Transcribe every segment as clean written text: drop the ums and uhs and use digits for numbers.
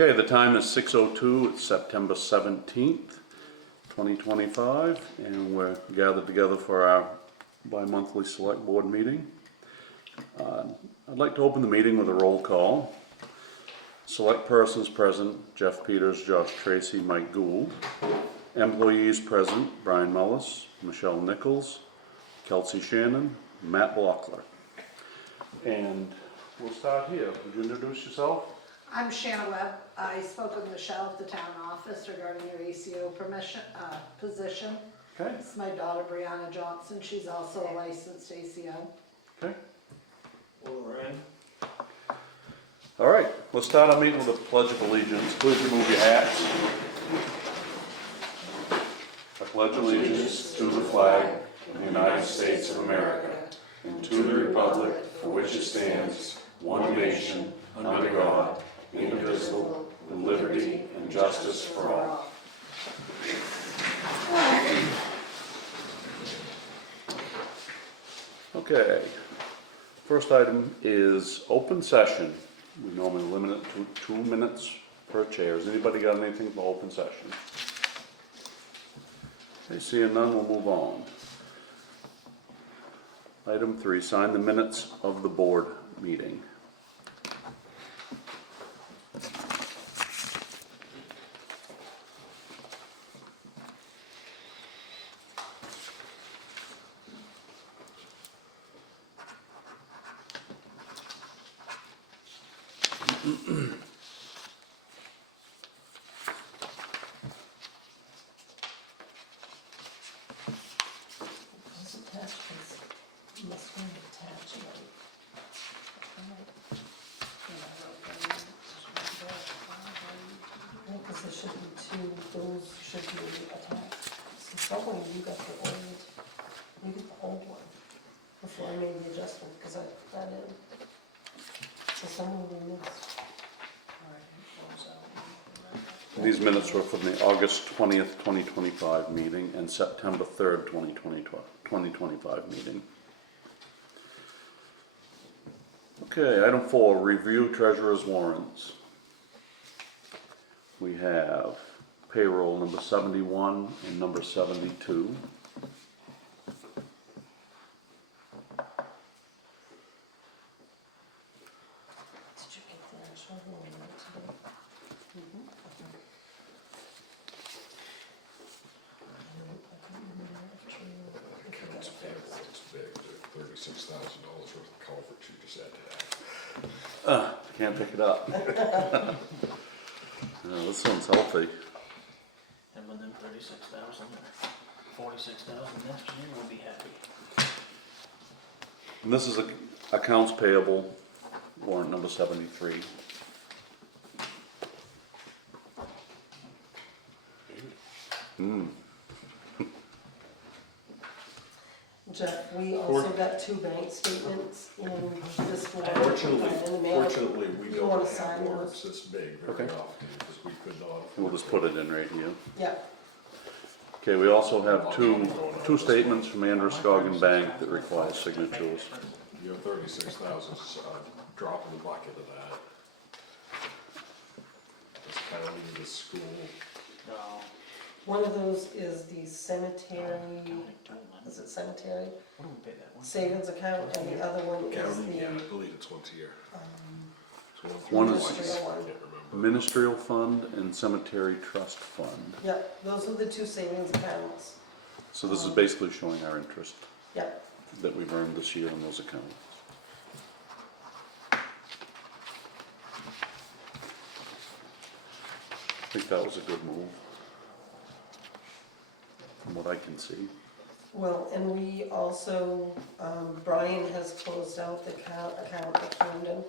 Okay, the time is 6:02, it's September 17th, 2025, and we're gathered together for our bi-monthly select board meeting. I'd like to open the meeting with a roll call. Select persons present, Jeff Peters, Josh Tracy, Mike Gould. Employees present, Brian Mullis, Michelle Nichols, Kelsey Shannon, Matt Blockler. And we'll start here. Would you introduce yourself? I'm Shanna Webb. I spoke with Michelle at the town office regarding your ACO position. Okay. It's my daughter Brianna Johnson. She's also a licensed ACO. Okay. Lorraine. All right, let's start our meeting with a pledge of allegiance. Please remove your hats. I pledge allegiance to the flag of the United States of America and to the republic for which it stands, one nation, under God, indivisible, with liberty and justice for all. Okay, first item is open session. We normally limit it to 2 minutes per chair. Has anybody got anything for open session? Okay, seeing none, we'll move on. Item 3, sign the minutes of the board meeting. Because there should be two, those should be attached. So somewhere you got the old one before I made the adjustment, because I put that in. So someone we missed. These minutes were from the August 20th, 2025 meeting and September 3rd, 2025 meeting. Okay, item 4, review treasurer's warrants. We have payroll number 71 and number 72. Did you get the actual warrant today? Accounts payable is big, $36,000 worth of culverts you just add to that. Can't pick it up. This sounds healthy. And with them 36,000 or 46,000 next year, we'll be happy. And this is accounts payable warrant number 73. Jeff, we also got 2 bank statements in this warrant. Fortunately, in the mail. we You don't wanna have sign warrants those? this big Okay. very often, because we could not. We'll just put it in right here. Yeah, Okay, we also have two statements from Androscoggin Bank that require signatures. You have 36,000, drop in the bucket of that. It's kind of needed the school. No, one of those is the cemetery, is it cemetery what do we pay that one? savings account, and the other one is County, yeah, I the believe it's once a year. One is- I Ministerial one. can't remember. Ministerial Fund and Cemetery Trust Fund. Yeah, those are the 2 savings accounts. So this is basically showing our interest Yeah, that we've earned this year in those accounts. I think that was a good move, from what I can see. well, and we also, Brian has closed out the account at Camden.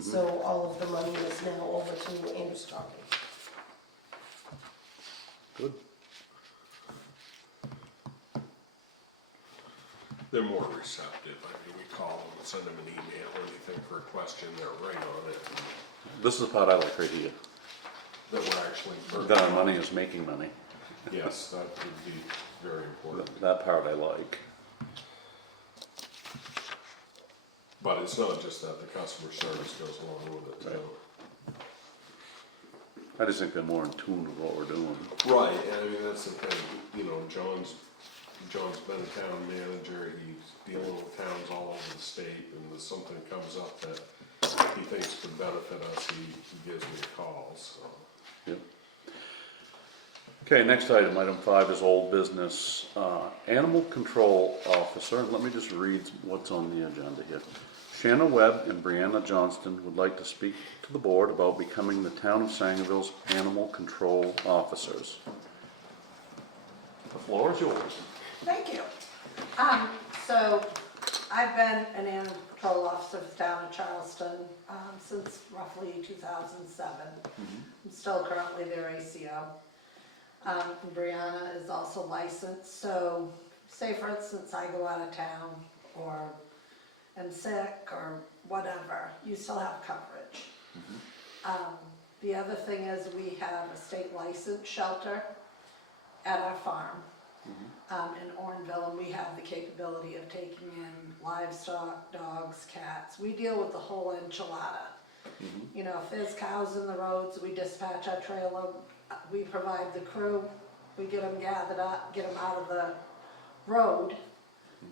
So all of the money is now over to Androscoggin. Good. They're more receptive. I mean, we call them and send them an email or anything for a question, they're right on it. This is the part I like right here, That we're actually. that our money is making money. Yes, that would be very important. That part I like. But it's not just that, the customer service goes along with it too. I just think they're more in tune with what we're doing. Right, and I mean, that's the thing, you know, John's been a town manager, he's dealing with towns all over the state, and if something comes up that he thinks could benefit us, he gives me a call, so. Yep. Okay, next item, item 5 is old business. Animal control officer, let me just read what's on the agenda here. Shanna Webb and Brianna Johnston would like to speak to the board about becoming the town of Sangerville's animal control officers. The floor is yours. Thank you. So I've been an animal control officer for the town of Charleston, since roughly 2007. I'm still currently their ACO. And Brianna is also licensed, so say for instance I go out of town or am sick or whatever, you still have coverage. The other thing is we have a state licensed shelter at our farm in Orneville, and we have the capability of taking in livestock, dogs, cats. We deal with the whole enchilada. You know, if there's cows in the roads, we dispatch our trailer, we provide the crew, we get them gathered up, get them out of the road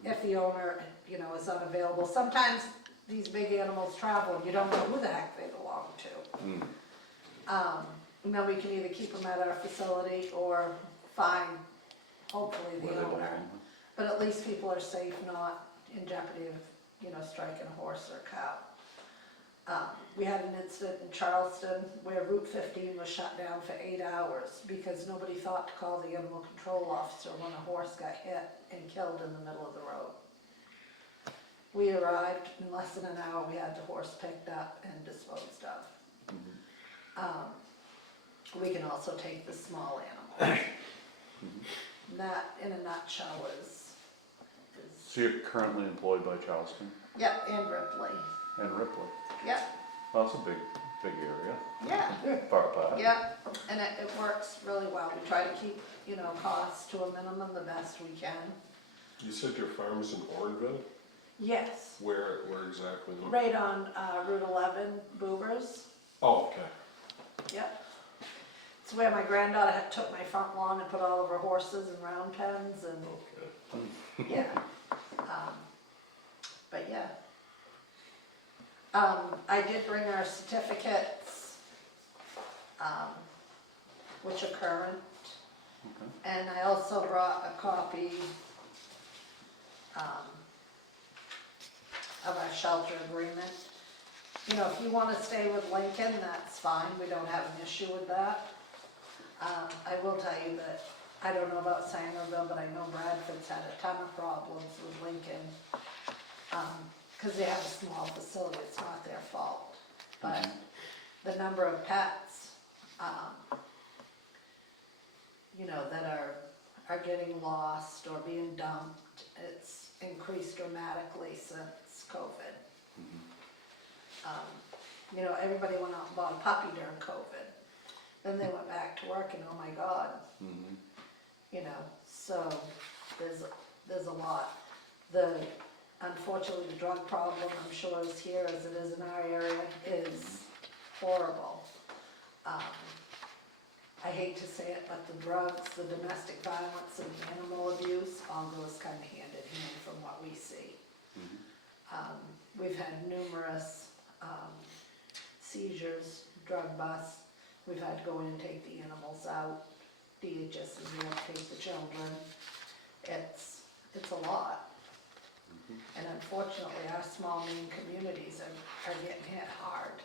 if the owner, you know, is unavailable. Sometimes these big animals travel, you don't know who the heck they belong to. And then we can either keep them at our facility or find, hopefully, the Where they owner. belong. But at least people are safe, not in jeopardy of, you know, striking a horse or a cow. We had an incident in Charleston where Route 15 was shut down for 8 hours because nobody thought to call the animal control officer when a horse got hit and killed in the middle of the road. We arrived in less than an hour, we had the horse picked up and disposed of. We can also take the small animals. That, in a nutshell, is So you're currently employed by Charleston yep, and Ripley. and Ripley. Yep, Well, that's a big area, yeah. far apart. Yeah, and it works really well. We try to keep, you know, costs to a minimum the best we can. You said your farm is in Orneville? Yes, Where exactly? right on Route 11, Boobers. Oh, okay. Yep. It's where my granddaughter had took my front lawn and put all of her horses in round pens and, Okay. yeah. But yeah. I did bring our certificates, which are current. Okay. And I also brought a copy of our shelter agreement. You know, if you want to stay with Lincoln, that's fine, we don't have an issue with that. I will tell you that, I don't know about Sangerville, but I know Bradford's had a ton of problems with Lincoln. Because they have a small facility, it's not their fault. But the number of pets, you know, that are getting lost or being dumped, it's increased dramatically since COVID. You know, everybody went out and bought a puppy during COVID. Then they went back to work and oh my God. You know, so there's a lot. Unfortunately, the drug problem, I'm sure is here as it is in our area, is horrible. I hate to say it, but the drugs, the domestic violence and the animal abuse all goes kind of hand in hand from what we see. We've had numerous seizures, drug busts. We've had to go in and take the animals out. DHS is there to take the children. It's a lot. And unfortunately, our small Maine communities are getting hit hard.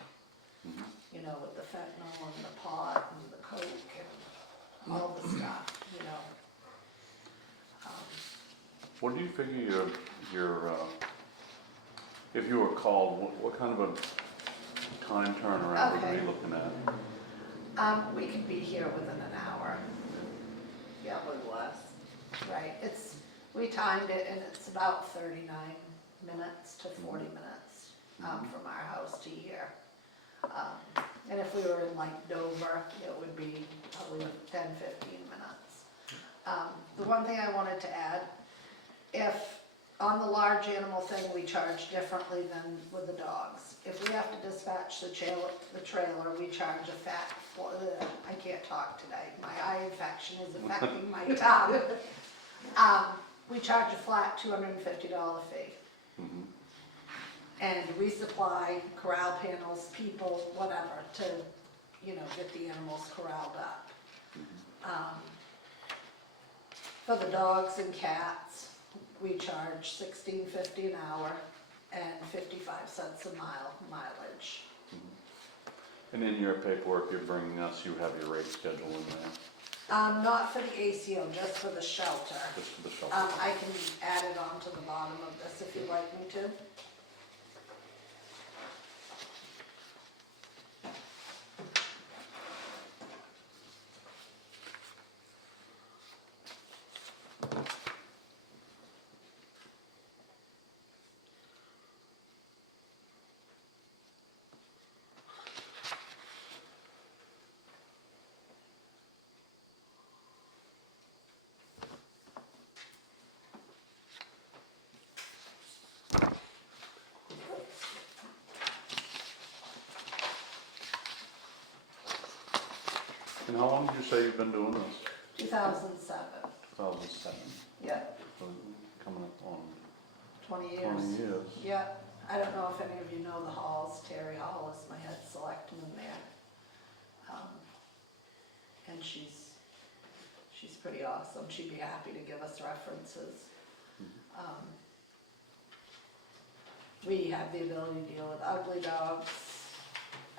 You know, with the fentanyl and the pot and the coke and all the stuff, you know. What do you figure your if you were called, what kind of a time turnaround would we be looking at? We could be here within an hour. Yeah, with less. Right, we timed it and it's about 39 minutes to 40 minutes from our house to here. And if we were in like Dover, it would be probably 10, 15 minutes. The one thing I wanted to add, if on the large animal thing, we charge differently than with the dogs. If we have to dispatch the trailer, we charge a fat, I can't talk today, my eye infection is affecting my tongue. We charge a flat $250 fee. And we supply corral panels, people, whatever, to, get the animals corralled up. For the dogs and cats, we charge $16.50 an hour and 55 cents a mile mileage. And in your paperwork you're bringing us, you have your rate schedule in there, Not for the ACO, just for the shelter. just for the shelter. I can add it on to the bottom of this if you'd like me to. And how long did you say you've been doing this? 2007, 2007, yeah, so coming up on 20 years. 20 years. Yeah, I don't know if any of you know the Halls. Terry Hall is my head selectman there. And she's pretty awesome. She'd be happy to give us references. We have the ability to deal with ugly dogs,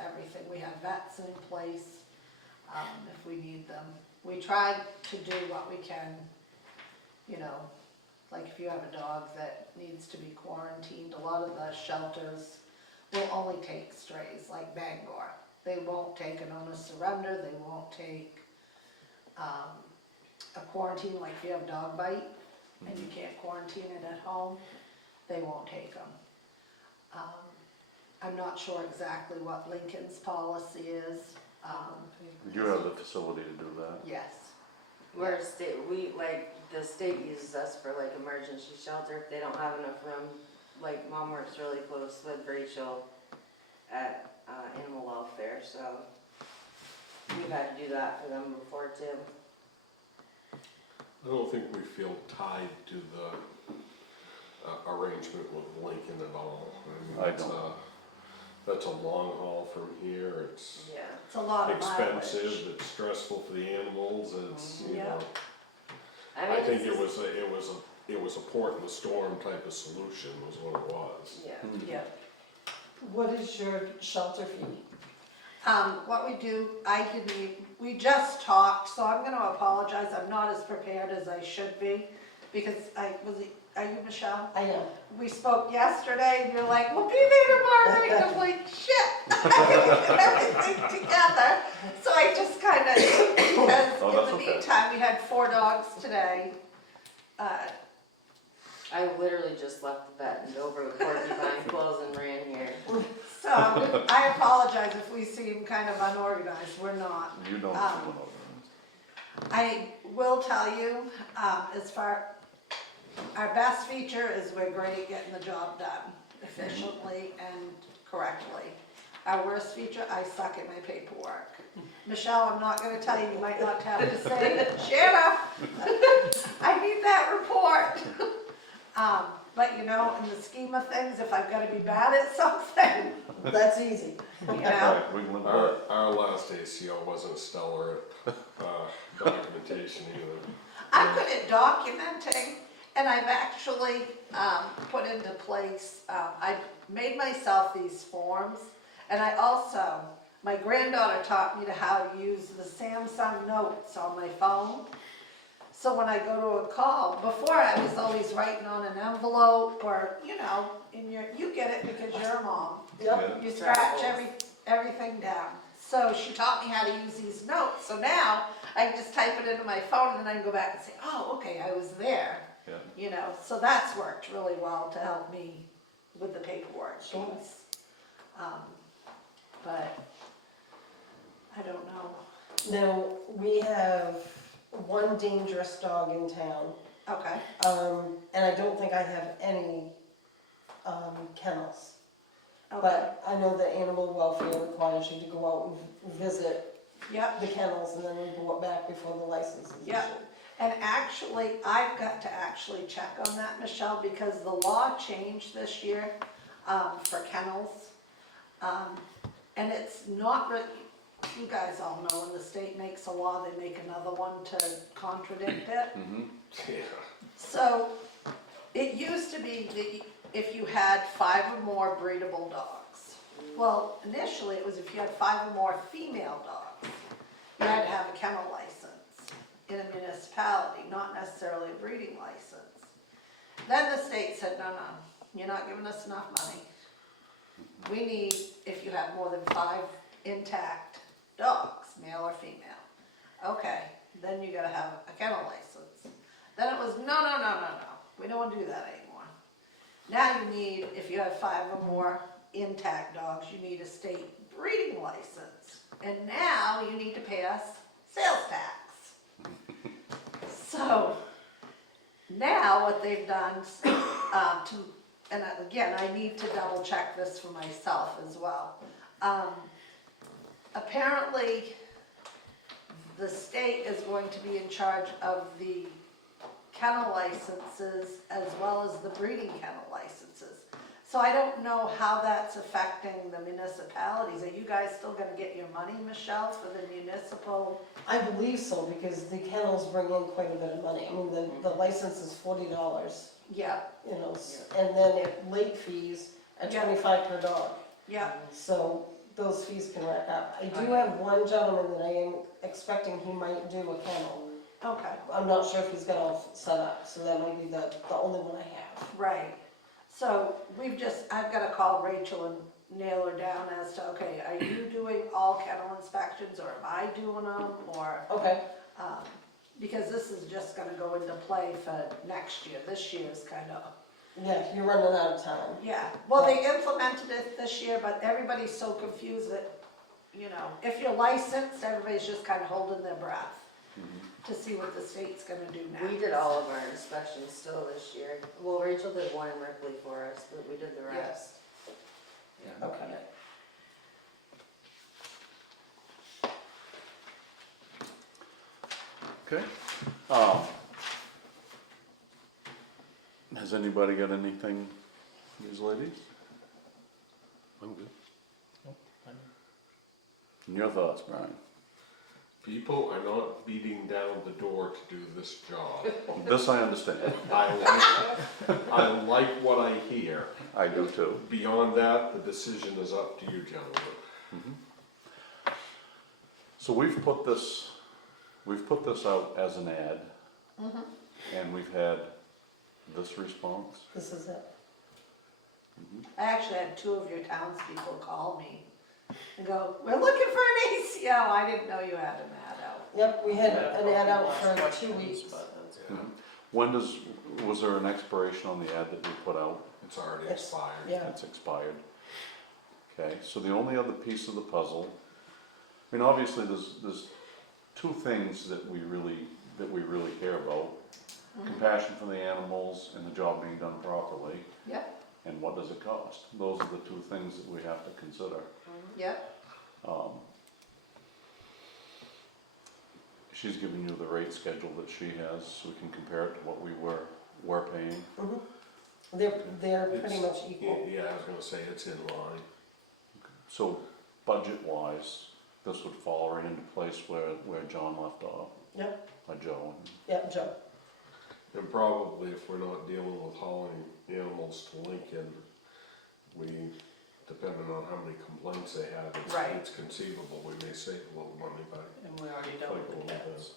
everything. We have vets in place if we need them. We try to do what we can, like if you have a dog that needs to be quarantined, a lot of the shelters will only take strays, like Bangor. They won't take an owner surrender, they won't take a quarantine, like if you have dog bite and you can't quarantine it at home, they won't take them. I'm not sure exactly what Lincoln's policy is. You have the facility to do that. Yes. We're a state, the state uses us for like emergency shelter if they don't have enough room. Like Mom works really close with Rachel at animal welfare, so we've had to do that for them before too. I don't think we feel tied to the arrangement with Lincoln at all. I that's don't. That's a long haul from here, it's Yeah. It's a lot of mileage. expensive, it's stressful for the animals, it's, you Yeah. know. I I think it's it just- was a port in the storm type of solution was what it was. Yeah. Yeah. What is your shelter fee? What we do, we just talked, so I'm gonna apologize, I'm not as prepared as I should be, because are you Michelle? I know. We spoke yesterday, and you're like, we'll be there tomorrow night, and I'm like, shit, I gotta get everything together. So I just kinda, because Oh, in that's the okay. meantime, we had 4 dogs today. I literally just left the vet in Dover with porcupine quills and ran here. So I apologize if we seem kind of unorganized, we're not. You don't Um, do it. I will tell you, our best feature is we're great at getting the job done efficiently and correctly. Our worst feature, I suck at my paperwork. Michelle, I'm not gonna tell you, you might not have to say, Shanna, I need that report. But in the scheme of things, if I've gotta be bad at something, That's easy. Right, we can live with it. Our last ACO wasn't stellar at documentation either. I'm good at documenting, and I've actually put into place, I've made myself these forms, and my granddaughter taught me how to use the Samsung Notes on my phone. So when I go to a call, before I was always writing on an envelope or, you get it because you're a mom. Yep. You scratch everything down. So she taught me how to use these notes. So now I can just type it into my phone and then I can go back and say, oh, okay, I was there. Yeah. So that's worked really well to help me with the paperwork Sure. piece. But I don't know. Now, we have one dangerous dog in town. Okay, And I don't think I have any, kennels. okay, But I know that animal welfare requires you to go out and visit yep. the kennels and then report back before the license is issued. Yeah. And actually, I've got to actually check on that, Michelle, because the law changed this year, for kennels. And it's not really, you guys all know, when the state makes a law, they make another one to contradict it. Yeah. So, it used to be that if you had 5 or more breedable dogs. Well, initially, it was if you had 5 or more female dogs, you had to have a kennel license in a municipality, not necessarily a breeding license. Then the state said, no, you're not giving us enough money. We need, if you have more than 5 intact dogs, male or female. Okay, then you gotta have a kennel license. Then it was, no, we don't wanna do that anymore. Now you need, if you have 5 or more intact dogs, you need a state breeding license. And now you need to pay us sales tax. So, now what they've done, and again, I need to double check this for myself as well. Apparently, the state is going to be in charge of the kennel licenses as well as the breeding kennel licenses. So I don't know how that's affecting the municipalities. Are you guys still gonna get your money, Michelle, for the municipal? I believe so, because the kennels bring in quite a bit of money. I mean, the license is $40, Yeah, you know, and then late fees are Yeah. $25 per dog. yeah, So those fees can rack up. I do Oh, yeah. have one gentleman that I am expecting he might do a kennel. okay, I'm not sure if he's got all set up, so that might be the only one I have. right. So I've gotta call Rachel and nail her down as to, okay, are you doing all kennel inspections or am I doing them, or, Okay, because this is just gonna go into play for next year. This year's kinda, yeah, you're running out of time. yeah, well, they implemented it this year, but everybody's so confused that, you know, if you're licensed, everybody's just kinda holding their breath to see what the state's gonna do next. We did all of our inspections still this year. Well, Rachel did one in Ripley for us, but we did the rest. Okay. Okay. Has anybody got anything, these ladies? I'm good. And your thoughts, Brian? People are not beating down the door to do this job. This I understand. I like what I hear. I do too. Beyond that, the decision is up to you, gentlemen. So we've put this out as an ad. And we've had this response. This is it. I actually had 2 of your townspeople call me and go, we're looking for an ACO. I didn't know you had an ad out. Yep, we had an ad out Last for 2 questions, weeks. but that's- When was there an expiration on the ad that we put out? It's already It's- expired. Yeah, It's expired. Okay, so the only other piece of the puzzle, I mean, obviously, there's 2 things that we really care about. Compassion for the animals and the job being done properly, Yep, and what does it cost? Those are the 2 things that we have to consider. yep, She's given you the rate schedule that she has, so we can compare it to what we were paying. they're pretty It's- much equal. Yeah, I was gonna say it's in line. So budget-wise, this would fall right into place where John left off, Yep, or Joe. yep, Joe. And probably if we're not dealing with hauling animals to Lincoln, depending on how many complaints they have, Right. it's conceivable we may save a little money by And we already dealt with the cats.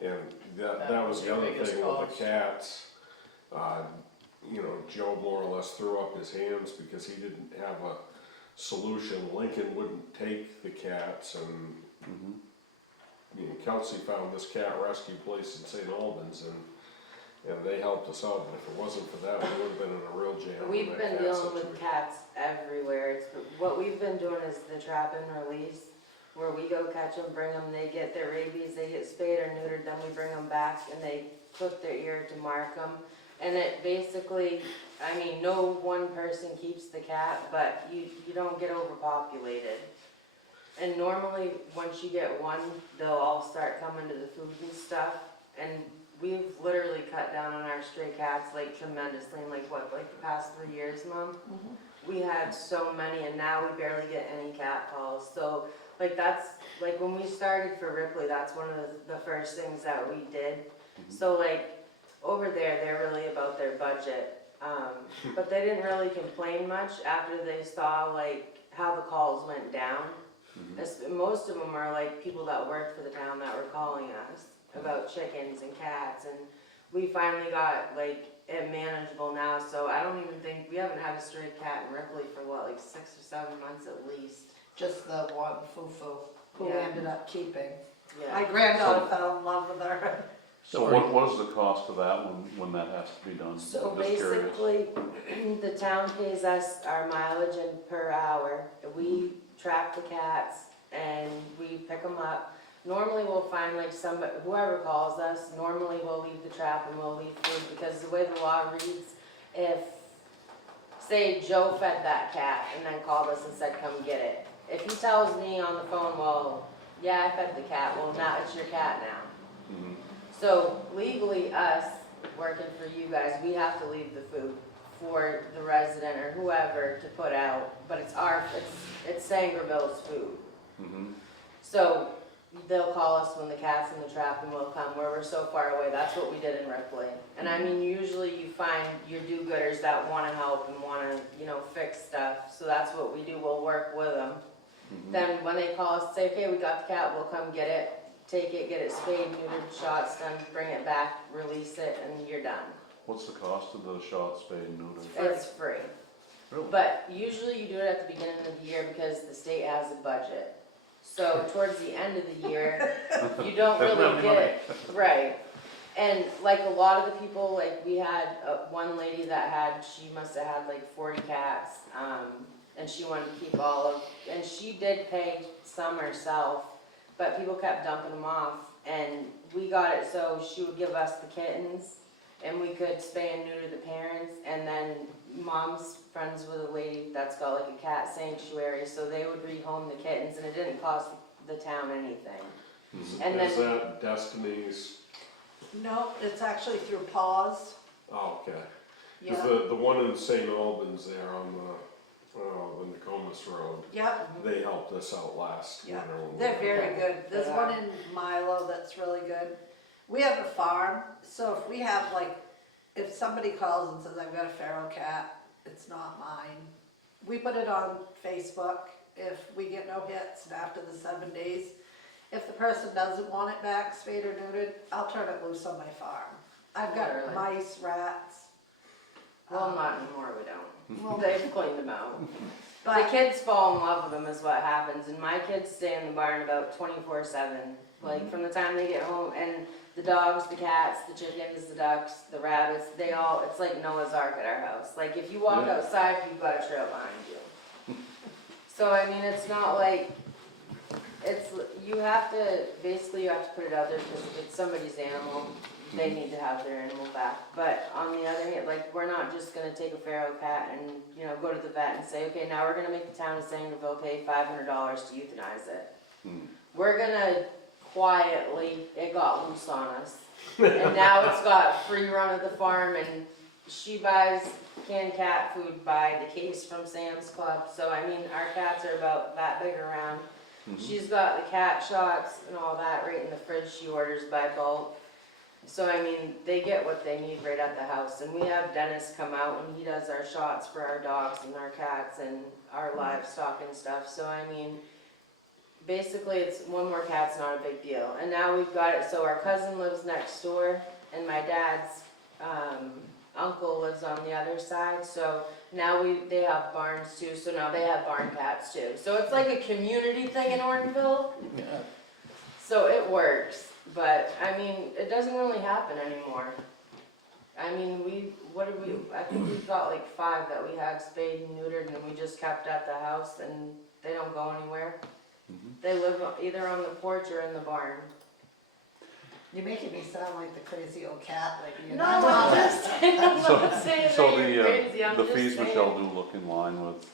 And that That was was the your other biggest thing with cost. the cats. You know, Joe more or less threw up his hands because he didn't have a solution. Lincoln wouldn't take the cats, and you know, Kelsey found this cat rescue place in St. Albans, and they helped us out. But if it wasn't for that, we would have been in a real jam. in We've that been cat dealing with situation. cats everywhere. What we've been doing is the trap and release, where we go catch them, bring them, they get their rabies, they get spayed or neutered, then we bring them back and they flip their ear to mark them. And it basically, I mean, no one person keeps the cat, but you don't get overpopulated. And normally, once you get one, they'll all start coming to the food and stuff. And we've literally cut down on our stray cats like tremendously in like the past 3 years, Mom? We had so many and now we barely get any cat calls. So like that's, like when we started for Ripley, that's one of the first things that we did. So like over there, they're really about their budget. But they didn't really complain much after they saw like how the calls went down. Most of them are like people that worked for the town that were calling us about chickens and cats, and we finally got like it manageable now, so I don't even think, we haven't had a stray cat in Ripley for what, like 6 or 7 months at least. Just the one, Fufu, who we Yeah. ended up keeping. My Yeah. granddaughter fell in love with her. So what is the cost of that when that has to be done? So I'm just curious. basically, the town pays us our mileage and per hour. We trap the cats and we pick them up. Normally we'll find like somebody, whoever calls us, normally we'll leave the trap and we'll leave food, because the way the law reads, if, say Joe fed that cat and then called us and said, come get it. If he tells me on the phone, well, yeah, I fed the cat, well, now it's your cat now. Mhm. So legally, us, working for you guys, we have to leave the food for the resident or whoever to put out, but it's Sangerville's food. Mhm. So they'll call us when the cat's in the trap and we'll come where we're so far away. That's what we did in Ripley. And I mean, usually you find your do-gooders that wanna help and wanna, fix stuff. So that's what we do, we'll work with them. Mhm. Then when they call us, say, okay, we got the cat, we'll come get it, take it, get it spayed, neutered, shots done, bring it back, release it, and you're done. What's the cost of the shot, spade, and neuter? It's free. Really? But usually you do it at the beginning of the year because the state has a budget. So towards the end of the year, you don't There's really not get, right. And like a lot of the people, like we had one lady that she must have had like 40 cats, and she wanted to keep all of, and she did pay some herself, but people kept dumping them off, and we got it so she would give us the kittens, and we could spay and neuter the parents, and then Mom's friends with a lady that's got like a cat sanctuary, so they would rehome the kittens, and it didn't cost the town anything. And Is then- that Destiny's? No, it's actually through Paws. Oh, okay. Yeah. Cause the one in St. Albans there on the Nokomis Road, Yep, they helped us out last Yeah. winter. when we they're were very there. good. There's They one are. in Milo that's really good. We have a farm, so if we have like, if somebody calls and says, I've got a feral cat, it's not mine. We put it on Facebook. If we get no hits, and after the 7 days, if the person doesn't want it back, spayed or neutered, I'll turn it loose on my farm. I've got Really? mice, rats. Well, not anymore, we don't. Well, They've cleaned them out. The but kids fall in love with them is what happens, and my kids stay in the barn about 24/7. Like from the time they get home, and the dogs, the cats, the chickens, the ducks, the rabbits, it's like Noah's Ark at our house. Like if you walk Yeah. outside, you've got a trail behind you. So I mean, it's not like, you have to put it out there, because if it's somebody's animal, they need to have their animal back. But on the other hand, like, we're not just gonna take a feral cat and, go to the vet and say, okay, now we're gonna make the town of Sangerville pay $500 to euthanize it. Hmm. We're gonna quietly, it got loose on us. And now it's got free run of the farm, and she buys canned cat food by the case from Sam's Club. So I mean, our cats are about that big around. She's got the cat shots and all that right in the fridge she orders by bulk. So I mean, they get what they need right at the house. And we have Dennis come out and he does our shots for our dogs and our cats and our livestock and stuff. So I mean, basically it's one more cat's not a big deal. And now we've got it, so our cousin lives next door and my dad's uncle lives on the other side. So now they have barns too, so now they have barn cats too. So it's like a community thing in Ortonville. Yeah. So it works, but I mean, it doesn't really happen anymore. I mean, I think we've got like 5 that we had spayed and neutered and we just kept at the house, and they don't go anywhere. They live either on the porch or in the barn. You're making me sound like the crazy old cat lady. You're No, not I'm wrong. just saying, I'm So- not saying So that you're crazy, I'm the just fees, saying. Michelle, do look in line with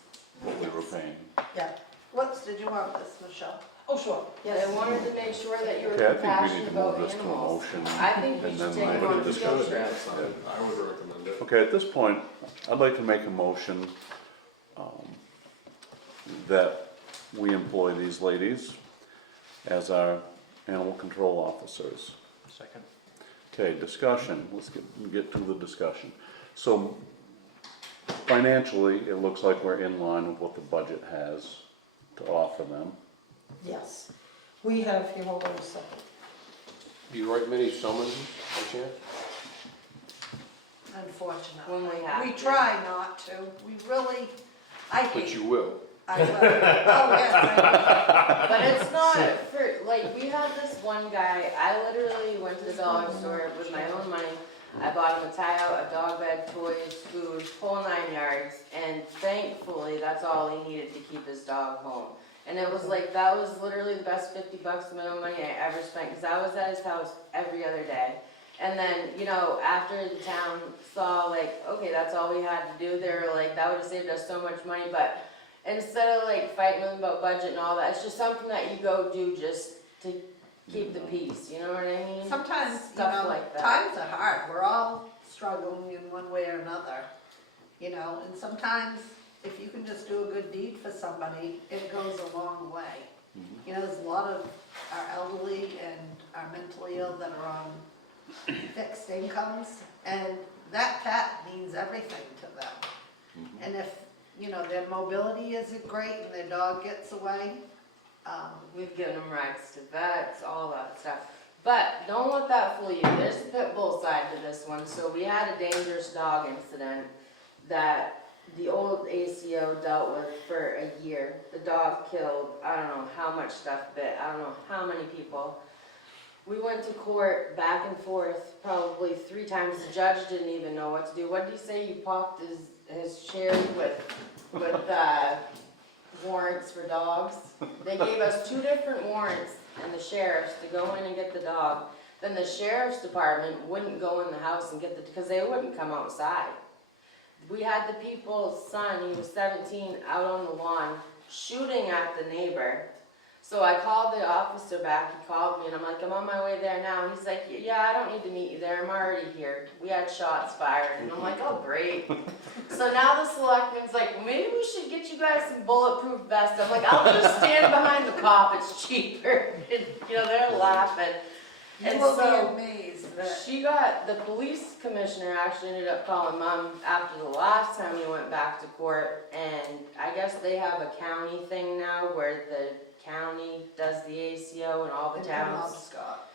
what we were paying. Yeah. Whoops, did you want this, Michelle? Oh, sure. Yes, I wanted to make sure that you were Okay, I think we need compassionate to about move this to a animals. motion. I think we and should then take I them would on a Just field gotta trip. decide. I would recommend it. Okay, at this point, I'd like to make a motion that we employ these ladies as our animal control officers. Second. Okay, discussion, let's get to the discussion. So financially, it looks like we're in line with what the budget has to offer them. Yes. We have, here, hold on a second. Do you write many summonses, by chance? Unfortunately. When we have We to. try not to. We really, I But hate, you will. I will. Oh, yes, I But it's not for, like, we had this one guy, I literally went to the dollar store with my own money. I bought him a tie out, a dog bed, toys, food, whole 9 yards, and thankfully, that's all he needed to keep his dog home. And it was like, that was literally the best 50 bucks of my own money I ever spent, because I was at his house every other day. And then, you know, after the town saw like, okay, that's all we had to do, they were like, that would have saved us so much money, but instead of like fighting with them about budget and all that, it's just something that you go do just to keep the peace, you know what I mean? Sometimes, you Stuff know, like that. times are hard. We're all struggling in one way or another, you know, and sometimes if you can just do a good deed for somebody, it goes a long way. You know, there's a lot of our elderly and our mentally ill that are on fixed incomes, and that cat means everything to them. And if, you know, their mobility isn't great and their dog gets away, We've given them rides to vets, all that stuff. But don't let that fool you. There's a pit bull side to this one. So we had a dangerous dog incident that the old ACO dealt with for a year. The dog killed, I don't know how much stuff bit, I don't know how many people. We went to court back and forth probably 3 times. The judge didn't even know what to do. What did he say? He popped his cherry with warrants for dogs. They gave us 2 different warrants and the sheriff's to go in and get the dog. Then the sheriff's department wouldn't go in the house and get because they wouldn't come outside. We had the people's son, he was 17, out on the lawn shooting at the neighbor. So I called the officer back, he called me and I'm like, I'm on my way there now. He's like, yeah, I don't need to meet you there, I'm already here. We had shots fired and I'm like, oh great. So now the selectman's like, well, maybe we should get you guys some bulletproof vests. I'm like, I'll just stand behind the cop, it's cheaper. And, you know, they're laughing. you And will so- be amazed that, She got, the police commissioner actually ended up calling mom after the last time we went back to court, and I guess they have a county thing now where the county does the ACO and all the and towns. Scott.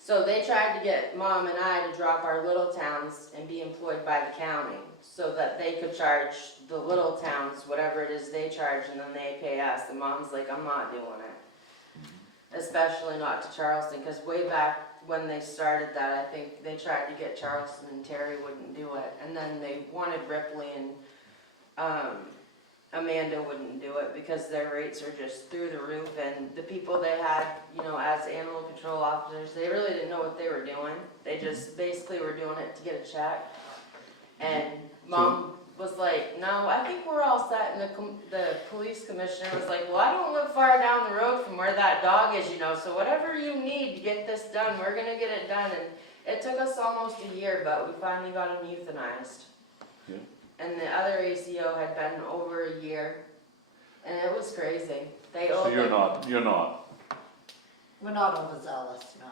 So they tried to get mom and I to drop our little towns and be employed by the county, so that they could charge the little towns whatever it is they charge, and then they pay us, and mom's like, I'm not doing it. Especially not to Charleston, because way back when they started that, I think they tried to get Charleston and Terry wouldn't do it. And then they wanted Ripley and Amanda wouldn't do it because their rates are just through the roof. And the people they had, you know, as animal control officers, they really didn't know what they were doing. They just basically were doing it to get a check. And mom was like, no, I think we're all set. And the police commissioner was like, well, I don't live far down the road from where that dog is, you know, so whatever you need to get this done, we're gonna get it done. And it took us almost a year, but we finally got him euthanized. Yeah. And the other ACO had been over a year, and it was crazy. They So owed you're like, not, We're not overzealous, no.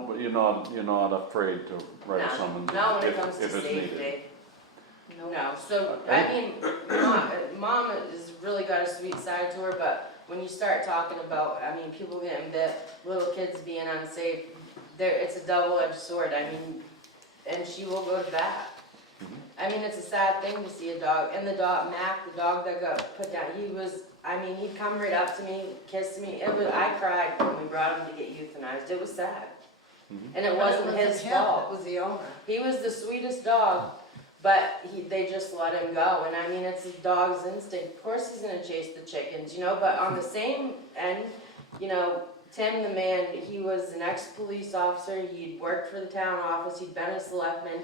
no, but you're not afraid to write No, someone no, when it if comes to it's needed. safety. No, so, I mean, mom has really got a sweet side to her, but when you start talking about, I mean, people getting bit, little kids being unsafe, it's a double-edged sword, I mean, and she will go to bat. I mean, it's a sad thing to see a dog, and the dog, Mac, the dog that got put down, he'd come right up to me, kiss me, I cried when we brought him to get euthanized, it was sad. And it wasn't But his him, fault. it was the owner. He was the sweetest dog, but they just let him go. And I mean, it's a dog's instinct. Of course he's gonna chase the chickens, you know, but on the same end, you know, Tim, the man, he was an ex-police officer, he'd worked for the town office, he'd been a selectman.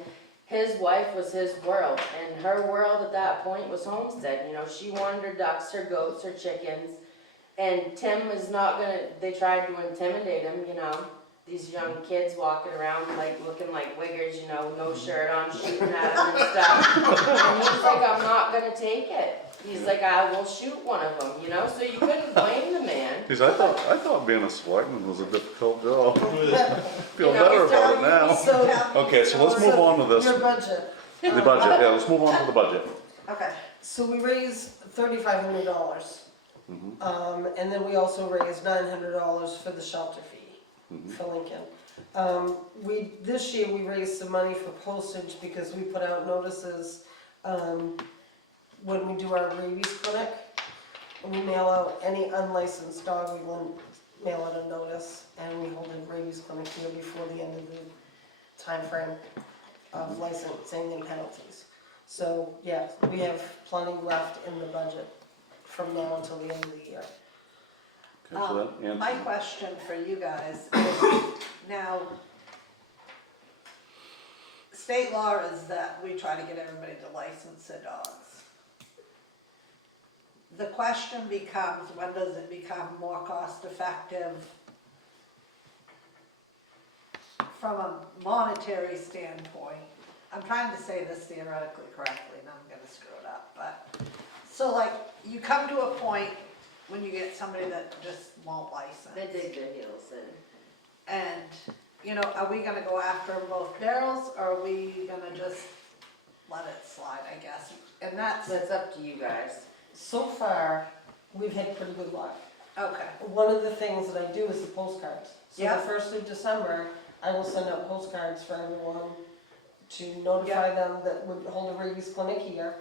His wife was his world, and her world at that point was Homestead, you know, she wanted her ducks, her goats, her chickens. And Tim was not gonna, they tried to intimidate him, you know, these young kids walking around like, looking like wiggers, you know, no shirt on, shooting at him and stuff. And he's like, I'm not gonna take it. He's like, I will shoot one of them, you know, so you couldn't blame the man. Geez, I thought being a selectman was a difficult job. Feel You know, better it's about it now. So, Okay, so let's move on to this. your budget. The budget, yeah, let's move on to the budget. Okay, So we raised $3,500. And then we also raised $900 for the shelter fee for Lincoln. This year we raised some money for postage because we put out notices, when we do our rabies clinic. And we mail out any unlicensed dog, we will mail out a notice, and we hold a rabies clinic here before the end of the time frame of licensing and penalties. So, yeah, we have plenty left in the budget from now until the end of the year. Okay, so that my answers. question for you guys is, now, state law is that we try to get everybody to license their dogs. The question becomes, when does it become more cost effective from a monetary standpoint? I'm trying to say this theoretically correctly, and I'm gonna screw it up, but, so like, you come to a point when you get somebody that just won't license. They dig their heels in. And, you know, are we gonna go after them both barrels, or are we gonna just let it slide, I guess? And that's, So it's up to you guys. So far, we've had pretty good luck. okay, One of the things that I do is the postcards. So Yeah. the 1st of December, I will send out postcards for everyone to notify them that we hold a rabies clinic here.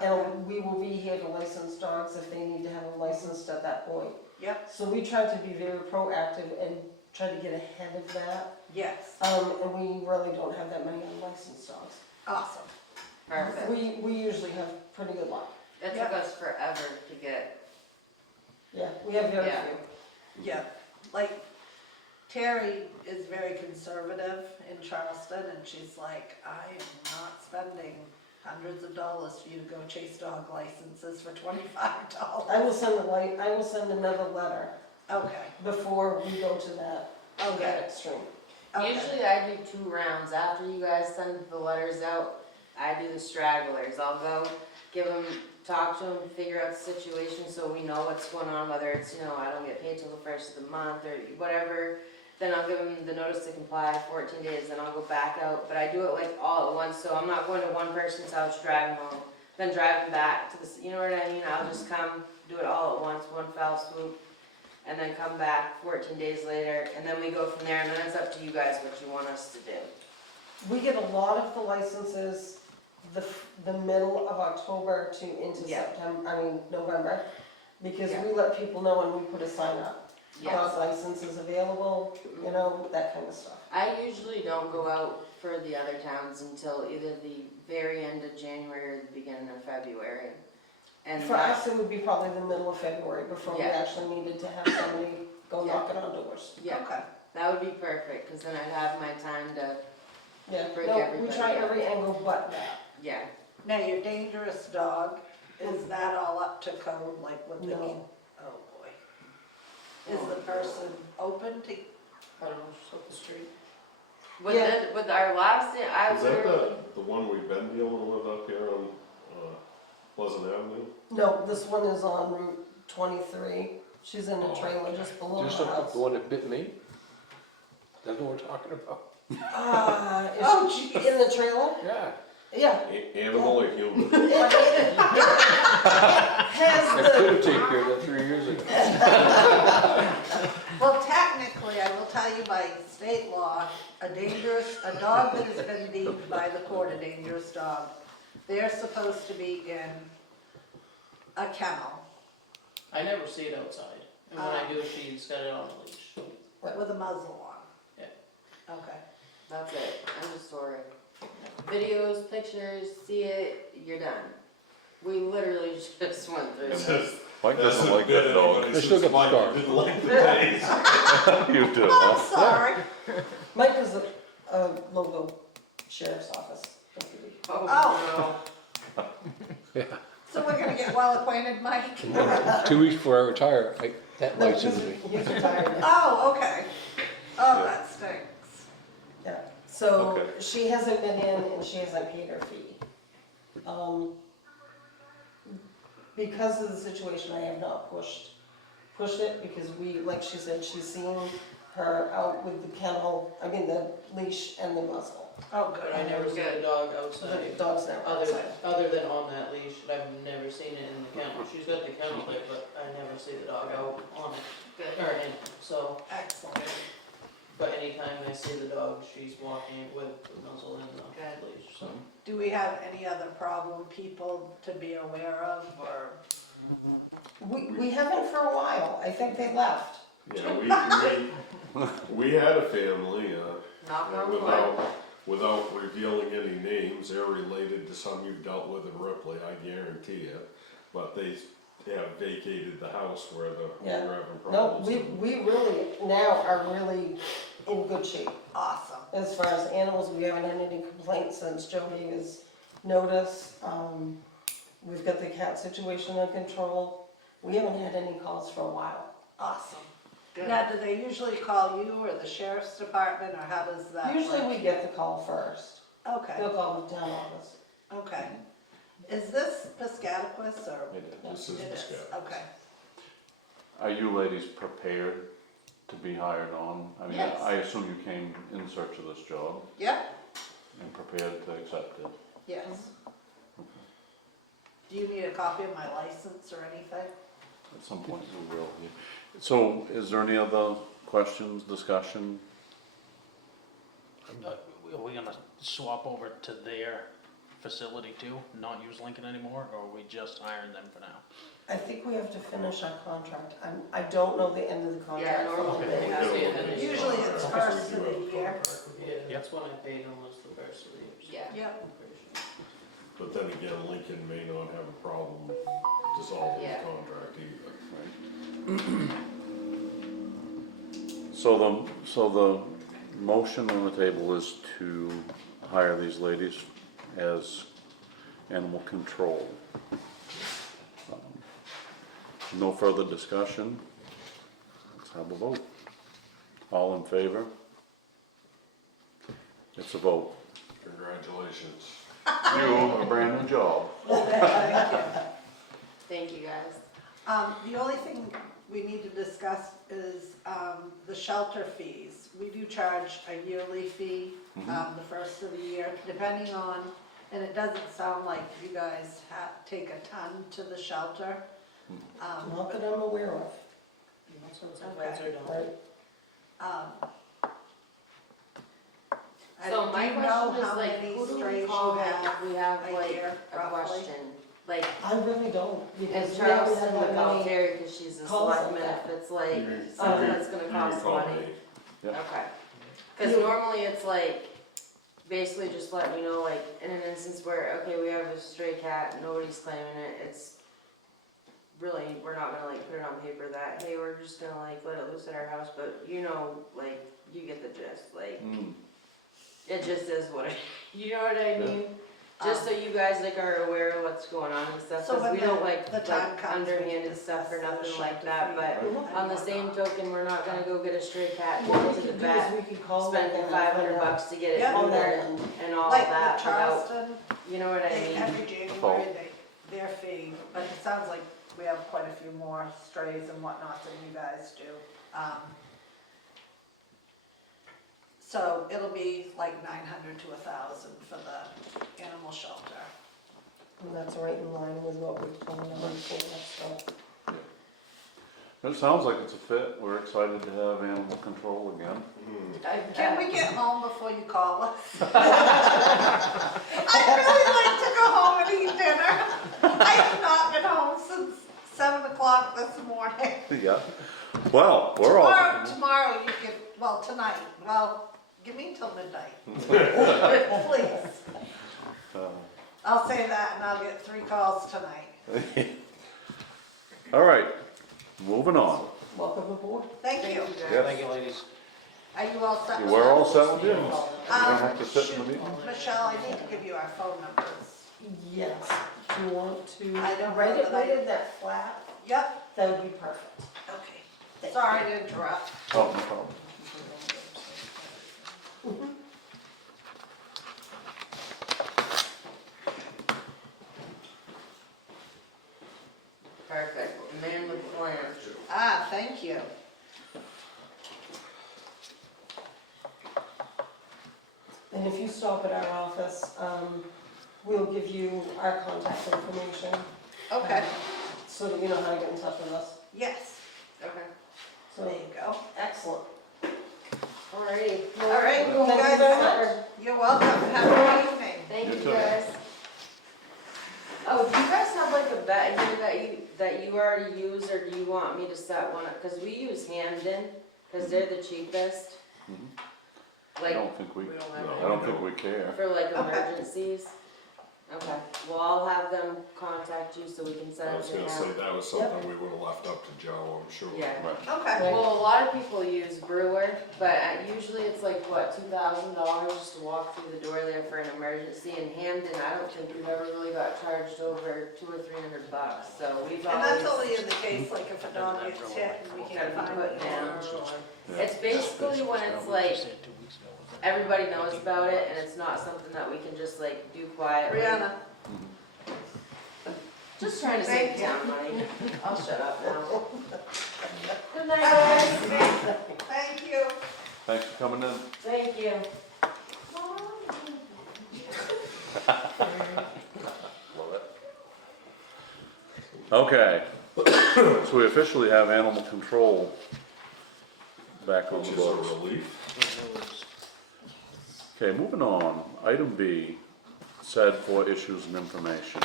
Okay. And we will be here to license dogs if they need to have them licensed at that point. yep, So we try to be very proactive and try to get ahead of that. yes, And we really don't have that many unlicensed dogs. awesome, Perfect. We usually have pretty good luck. It Yeah. took us forever to get, Yeah, we have very Yeah. few. yeah. Like, Terry is very conservative in Charleston, and she's like, I am not spending hundreds of dollars for you to go chase dog licenses for $25. I will send another letter Okay, before we go to that okay, extreme. okay, usually I do 2 rounds. After you guys send the letters out, I do the stragglers. I'll go, give them, talk to them, figure out the situation so we know what's going on, whether it's, you know, I don't get paid till the 1st of the month or whatever. Then I'll give them the notice to comply, 14 days, then I'll go back out. But I do it like all at once, so I'm not going to one person's house, drive them home, then drive them back to the, you know what I mean? I'll just come, do it all at once, one foul swoop, and then come back 14 days later, and then we go from there, and then it's up to you guys what you want us to do. We get a lot of the licenses the middle of October to into Yeah. November, because Yeah. we let people know and we put a sign up. Yes. Dog licenses available, you know, that kind of stuff. I usually don't go out for the other towns until either the very end of January or the beginning of February. And For us, it would be probably the middle of February before we Yeah. actually needed to have somebody go Yeah. knocking on doors. yeah, okay. that would be perfect, because then I'd have my time to, Yeah, Bring no, we everybody try up. every angle but that. yeah. Now, your dangerous dog, is that all up to code, like with the? No. Oh, boy. Is the person open to, I don't know, just up the street. With Yeah. with our last, I Is that literally, the one we've been dealing with up here on, Pleasant Avenue? No, this one is on Route 23. She's in a Oh, trailer just below Just the the house. one that bit me? That's what we're talking about? Is she in the trailer? Yeah. Yeah. Animal or human? Has I the, could have taken care of that 3 years ago. well, technically, I will tell you by state law, a dog that has been deemed by the court a dangerous dog, they're supposed to be in a kennel I never see it outside, and when I do, she's got it on a leash. with a muzzle on. Yeah. Okay, that's it, end of story. Videos, pictures, see it, you're done. We literally just went through this. Mike doesn't Hasn't like been that dog. anybody They still since got the Mike scar. didn't like the days. You do, Oh, I'm huh? sorry. Mike is a local sheriff's office deputy. Oh. So we're gonna get well acquainted, Mike? 2 weeks before I retire, that No, might soon be. he's retired. Oh, okay. Oh, that stinks. Yeah, so Okay. she hasn't been in and she hasn't paid her fee. Because of the situation, I have not pushed it because we, like she said, she's seen her out with the kennel, the leash and the muzzle. Oh, But I good. never see the dog The outside, dog's now outside. other than on that leash, I've never seen it in the kennel. She's got the kennel there, but I never see the dog out on it, Good. or in it. So, Excellent. but anytime I see the dog, she's walking with the muzzle and the Good. leash, so. Do we have any other problem people to be aware of, or? We haven't for a while. I think they left. Yeah, we had a family, Knock on and wood. without revealing any names, they're related to some you've dealt with in Ripley, I guarantee it. But they have vacated the house where Yeah. you're having No, problems. we really now are really in good shape. Awesome. As far as animals, we haven't had any complaints since Joe gave his notice. We've got the cat situation under control. We haven't had any calls for a while. Awesome. Good. Now, do they usually call you or the sheriff's department, or how does that work? Usually we get the call first. Okay, They'll call the town office. okay. Is this Piscataquis, or? This is It is, Piscataquis. okay. Are you ladies prepared to be hired on? I mean, Yes. I assume you came in search of this job Yep, and prepared to accept it. yes. Do you need a copy of my license or anything? At some point we will. Yeah. So is there any other questions, discussion? Are we gonna swap over to their facility too, not use Lincoln anymore, or are we just hiring them for now? I think we have to finish our contract. I don't know the end of the Yeah, contract. normally Okay. they have Yeah. to finish. Usually it's Because first we of do the have a year. contract with them. Yeah, that's when I paid them was the first of the year. so Yeah. Yep. I'm pretty sure. But then again, Lincoln may not have a problem dissolving the Yeah. contract either. So the motion on the table is to hire these ladies as animal control. No further discussion. Let's have a vote. All in favor? It's a vote. Congratulations. You have a brand new job. Thank you. Thank you, guys. The only thing we need to discuss is, the shelter fees. We do charge a yearly fee, the first of the year, depending on, and it doesn't sound like you guys take a ton to the shelter. Not that I'm aware of, That's what Okay. supervisor don't. right? So Do my you know question is how like, many who do we strays call you like have if we have a like year, a roughly? question? Like, I really don't, because is we haven't Charleston had look that out many. Terry, cause she's a calls like selectman, that. if it's like You- something you- that's gonna you cost call money? me. Yep. Okay. Cause normally it's like, basically just let me know, like, in an instance where, okay, we have a stray cat, nobody's claiming it, it's really, we're not gonna like put it on paper that, hey, we're just gonna like let it loose at our house, but you know, like, you get the gist, like, Mm. it just is what it, you know what I mean? Just so you guys like are aware of what's going on and stuff, So cause when we don't the time like comes, we can underhanded stuff or discuss the nothing like shelter that, fee but and on the same whatnot. token, we're not gonna go get a stray cat, What go we to the could do vet, is we could call spend them and $500 to get it Yeah. on that neutered end. and all Like that with without, Charleston, you know what I they, mean? every January, their fee, but it sounds like we have quite a few more strays and whatnot than you guys do. So it'll be like 900 to 1,000 for the animal shelter. And that's right in line with what we've planned on for, so. It sounds like it's a fit. We're excited to have animal control again. Can we get home before you call us? I'd really like to go home and eat dinner. I have not been home since 7 o'clock this morning. Yeah. Well, we're all. Tomorrow you can, well, tonight, well, give me till midnight. Please. I'll say that and I'll get 3 calls tonight. All right, moving on. Welcome aboard. Thank you. Yes. Thank you, ladies. Are you all set? with We're that? all settled in. You don't have to sit in the meeting. Michelle, I need to give you our phone numbers. Yes. Do you want to I don't write know it that I- right in that flat? Yep, That would be perfect. okay. Sorry to interrupt. Oh, no problem. Perfect, man with plan. Ah, thank you. And if you stop at our office, we'll give you our contact information, Okay, so that you know how to get in touch with us. yes, Okay. there So, you go. excellent. Alrighty. All right, you Thank you guys, very much. you're welcome. Have a good evening. Thank You you too. guys. Oh, do you guys have like a vet here that you already use, or do you want me to set one up? Cause we use Hamden, cause they're the cheapest. Mhm. I Like, don't think we, we don't I have don't think we care. for like Okay. emergencies? Okay, well, I'll have them contact you so we can I send it was to gonna say, them. that was something we would've left up to Joe, I'm sure. Yeah. Right. Okay, Well, a lot of people use Brewer, but usually it's like, what, $2,000 just to walk through the door there for an emergency. In Hamden, I don't think we've ever really got charged over $200 or $300, so we've and always. that's only in the case, like if a dog gets hit and we can't Gotta be find put it. down. Yeah. It's basically when it's like, everybody knows about it and it's not something that we can just like do quietly. Brianna, Just trying to Thank save you. town money. I'll shut up now. Good have night, a guys. nice day. Thank you. Thanks for coming in. Thank you. Okay, so we officially have animal control back on Which the is a books. relief. Okay, moving on, item B, said for issues and information.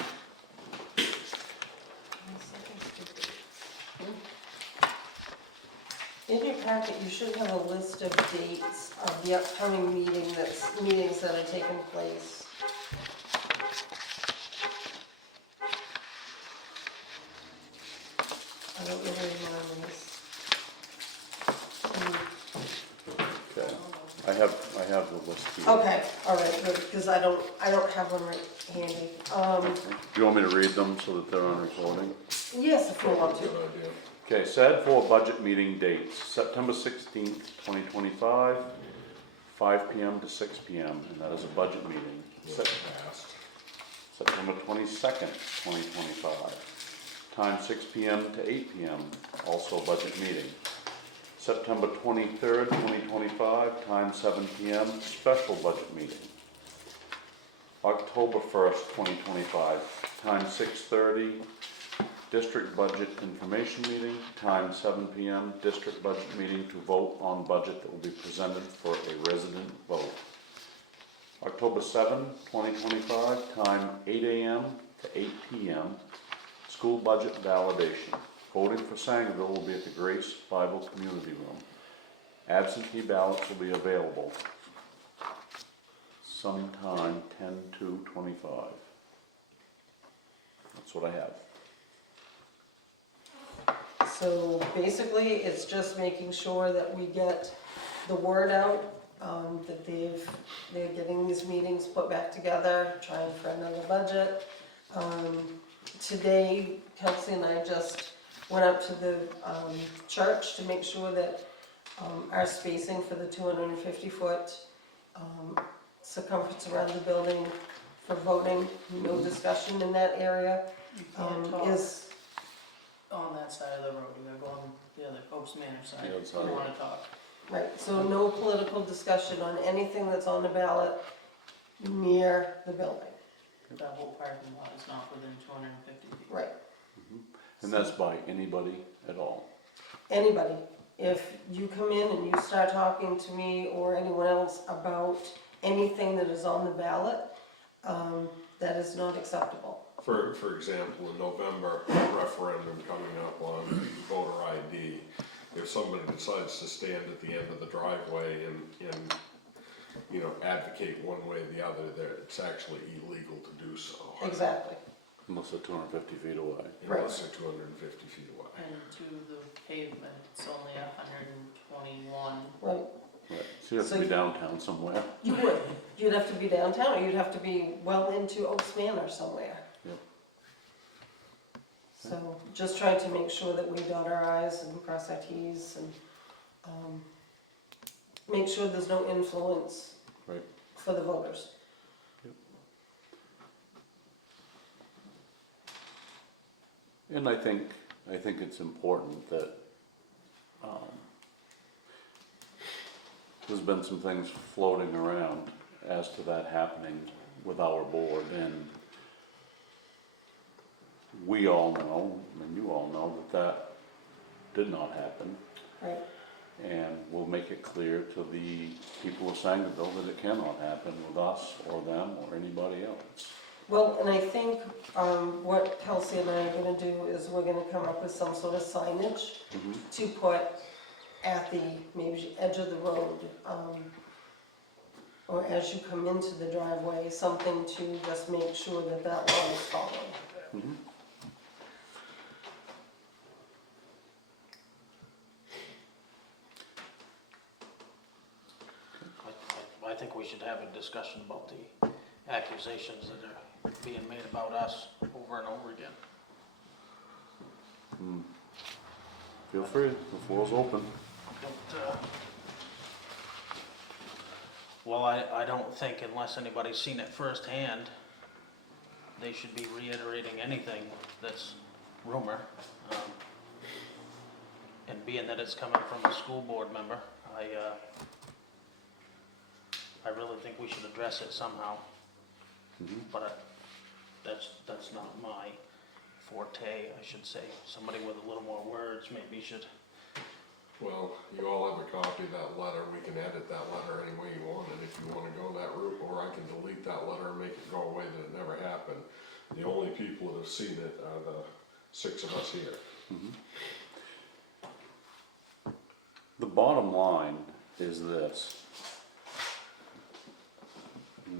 In your packet, you should have a list of dates of the upcoming meetings that are taking place. I don't know where mine is. Okay, I have the list here. Okay, all right, good, because I don't have one right handy. Do you want me to read them so that they're on recording? Yes, if you want to. Good idea. Okay, said for budget meeting dates, September 16th, 2025, 5 PM to 6 PM, and that is a budget meeting. Passed. September 22nd, 2025, time 6 PM to 8 PM, also a budget meeting. September 23rd, 2025, time 7 PM, special budget meeting. October 1st, 2025, time 6:30, district budget information meeting, time 7 PM, district budget meeting to vote on budget that will be presented for a resident vote. October 7, 2025, time 8 AM to 8 PM, school budget validation. Voting for Sangerville will be at the Grace Bible Community Room. Absentee ballots will be available sometime 10/2/25. That's what I have. So basically, it's just making sure that we get the word out, that they're getting these meetings put back together, trying for another budget. Today, Kelsey and I just went up to the, church to make sure that, our spacing for the 250-foot, circumference around the building for voting, no discussion in that area, You can't talk is, on that side of the road, you gotta go on the other Post Manor side, The other if side. you wanna talk. right, so no political discussion on anything that's on the ballot near the building, That whole parking lot is not within 250 feet. right. And that's by anybody at all. Anybody, if you come in and you start talking to me or anyone else about anything that is on the ballot, that is not acceptable. For example, in November, referendum coming up on voter ID, if somebody decides to stand at the end of the driveway and you know, advocate one way or the other, there, it's actually illegal to do so. Exactly. Unless they're 250 feet away. unless they're 250 feet away. And to the pavement, it's only 121. Right, Right. So you have So to be you- downtown somewhere. you would, you'd have to be downtown, or you'd have to be well into Oaks Manor somewhere. Yep. So, just trying to make sure that we dot our i's and cross our t's and, make sure there's no influence Right. for the voters. And I think it's important that, there's been some things floating around as to that happening with our board, and we all know, and you all know, that did not happen. Right. And we'll make it clear to the people of Sangerville that it cannot happen with us or them or anybody else. Well, and I think, what Kelsey and I are gonna do is we're gonna come up with some sort of signage to put at the, maybe edge of the road, or as you come into the driveway, something to just make sure that that law is followed. Mhm. I think we should have a discussion about the accusations that are being made about us over and over again. Feel free, the floor's open. Well, I don't think unless anybody's seen it firsthand, they should be reiterating anything that's rumor. And being that it's coming from a school board member, I really think we should address it somehow. But that's not my forte, I should say. Somebody with a little more words maybe should. Well, you all have a copy of that letter, we can edit that letter any way you want it, if you wanna go that route, or I can delete that letter and make it go away that it never happened. The only people that have seen it are the 6 of us here. The bottom line is this.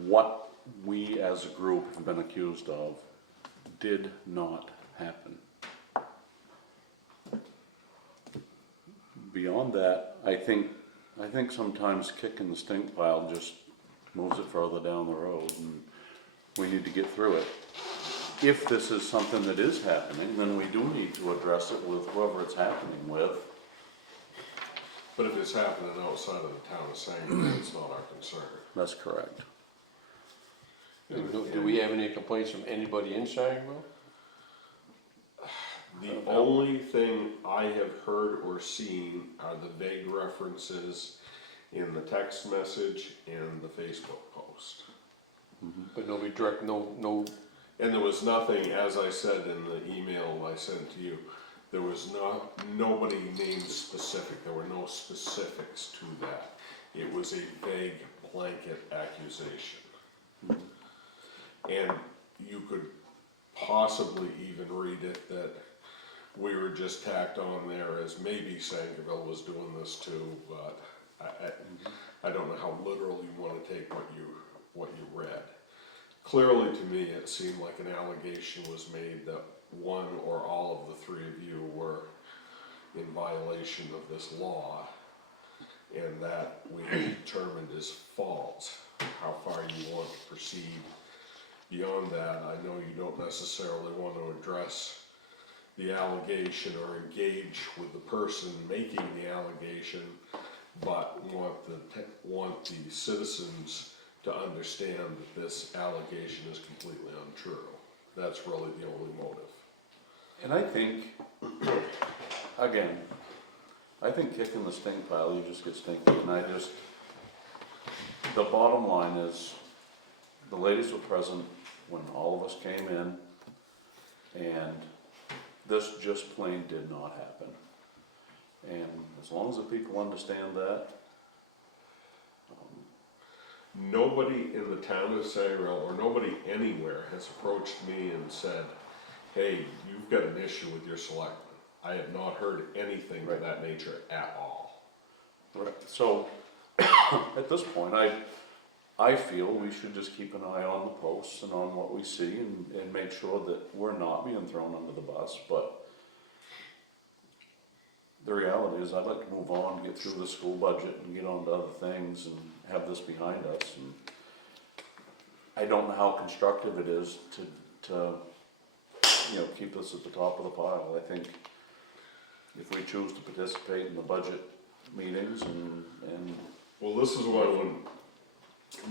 What we as a group have been accused of did not happen. Beyond that, I think sometimes kicking the stink pile just moves it further down the road, and we need to get through it. If this is something that is happening, then we do need to address it with whoever it's happening with. But if it's happening outside of the town of Sangerville, it's not our concern. That's correct. Do we have any complaints from anybody in Sangerville? The only thing I have heard or seen are the vague references in the text message and the Facebook post. But nobody direct, no, And there was nothing, as I said in the email I sent to you, there was nobody named specific, there were no specifics to that. It was a vague blanket accusation. And you could possibly even read it that we were just tacked on there as maybe Sangerville was doing this too, but I don't know how literal you wanna take what you read. Clearly, to me, it seemed like an allegation was made that one or all of the 3 of you were in violation of this law, and that we determined is false. How far you want to proceed beyond that, I know you don't necessarily want to address the allegation or engage with the person making the allegation, but want the citizens to understand that this allegation is completely untrue. That's really the only motive. And I think, again, I think kicking the stink pile, you just get stinky, and the bottom line is, the ladies were present when all of us came in, and this just plain did not happen. And as long as the people understand that, Nobody in the town of Sangerville, or nobody anywhere, has approached me and said, hey, you've got an issue with your selectmen. I have not heard anything of that nature at all. right, so, at this point, I feel we should just keep an eye on the posts and on what we see and make sure that we're not being thrown under the bus, but the reality is I'd like to move on, get through the school budget and get on to other things and have this behind us. And I don't know how constructive it is to keep this at the top of the pile. I think if we choose to participate in the budget meetings and Well, this is why when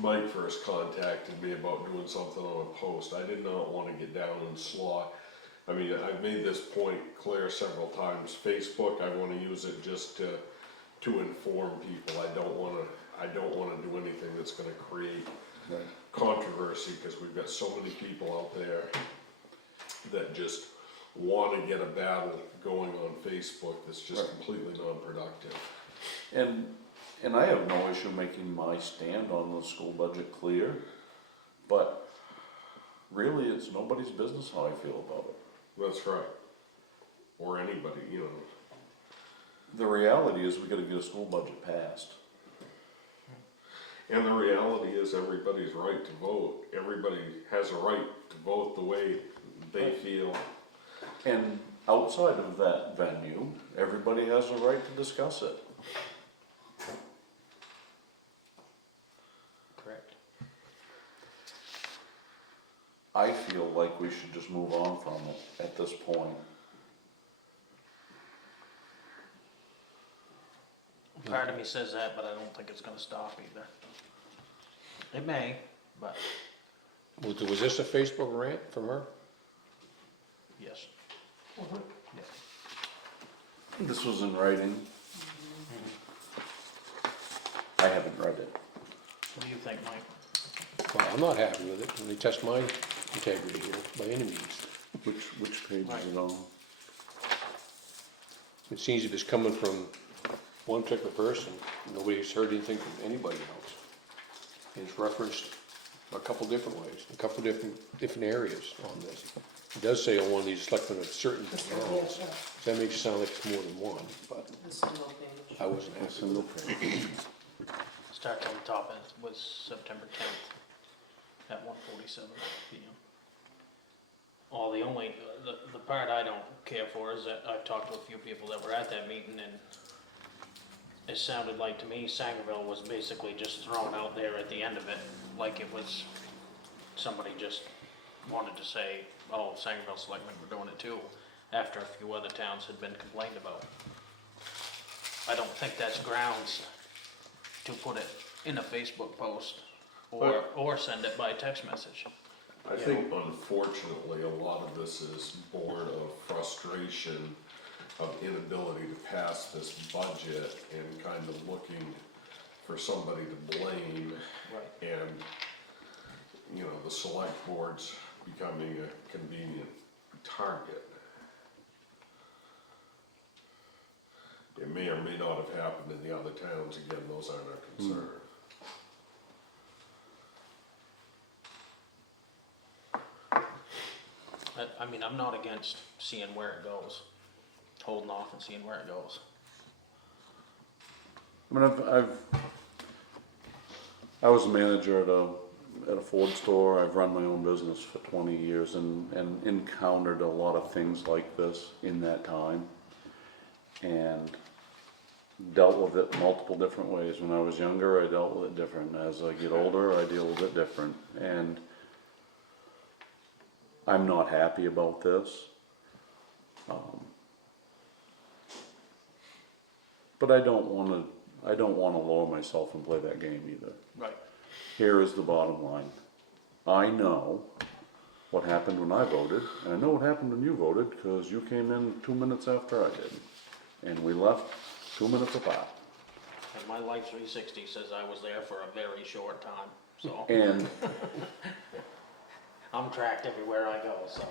Mike first contacted me about doing something on a post, I did not wanna get down and slot. I mean, I've made this point clear several times. Facebook, I wanna use it just to inform people. I don't wanna do anything that's gonna create controversy, cause we've got so many people out there that just wanna get a battle going on Facebook that's just completely non-productive. And I have no issue making my stand on the school budget clear, but really it's nobody's business how I feel about it. That's right. Or anybody, The reality is we gotta get a school budget passed. And the reality is everybody's right to vote. Everybody has a right to vote the way they feel. And outside of that venue, everybody has a right to discuss it. Correct. I feel like we should just move on from it at this point. Part of me says that, but I don't think it's gonna stop either. It may, but Was this a Facebook rant from her? yes. This was in writing. I haven't read it. What do you think, Mike? Well, I'm not happy with it, and they test my integrity here by any means. Which page is it on? It seems if it's coming from one particular person, nobody's heard anything from anybody else. And it's referenced a couple different ways, a couple different areas on this. It does say on one of these selectmen of certain towns, so that makes it sound like it's more than one, but The single page. I wasn't A happy single with it. page. Starts on the top and it was September 10th at 1:47 PM. The part I don't care for is that I've talked to a few people that were at that meeting, and it sounded like to me Sangerville was basically just thrown out there at the end of it, like it was somebody just wanted to say, oh, Sangerville selectmen were doing it too, after a few other towns had been complained about. I don't think that's grounds to put it in a Facebook post or send it by text message. I think unfortunately, a lot of this is born of frustration, of inability to pass this budget and kind of looking for somebody to blame. Right. And, the select board's becoming a convenient target. It may or may not have happened in the other towns, again, those aren't our concern. I mean, I'm not against seeing where it goes, holding off and seeing where it goes. I mean, I was a manager at a Ford store. I've run my own business for 20 years and encountered a lot of things like this in that time. And dealt with it multiple different ways. When I was younger, I dealt with it different. As I get older, I deal with it different. And I'm not happy about this. But I don't wanna lower myself and play that game either. Right. Here is the bottom line. I know what happened when I voted, and I know what happened when you voted, because you came in 2 minutes after I did. And we left 2 minutes apart. And my Life 360 says I was there for a very short time, so And I'm tracked everywhere I go, so.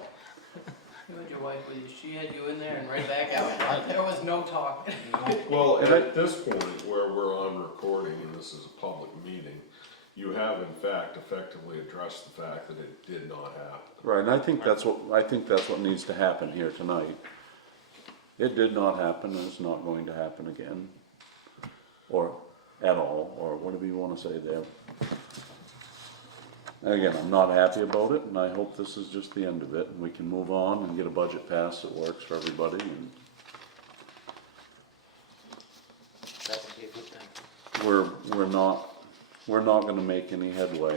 You had your wife with you, she had you in there and right back out. There was no talk. Well, at this point where we're on recording and this is a public meeting, you have in fact effectively addressed the fact that it did not happen. right, and I think that's what needs to happen here tonight. It did not happen, and it's not going to happen again, or at all, or whatever you want to say there. again, I'm not happy about it, and I hope this is just the end of it, and we can move on and get a budget passed that works for everybody, and That would be a good thing. we're not gonna make any headway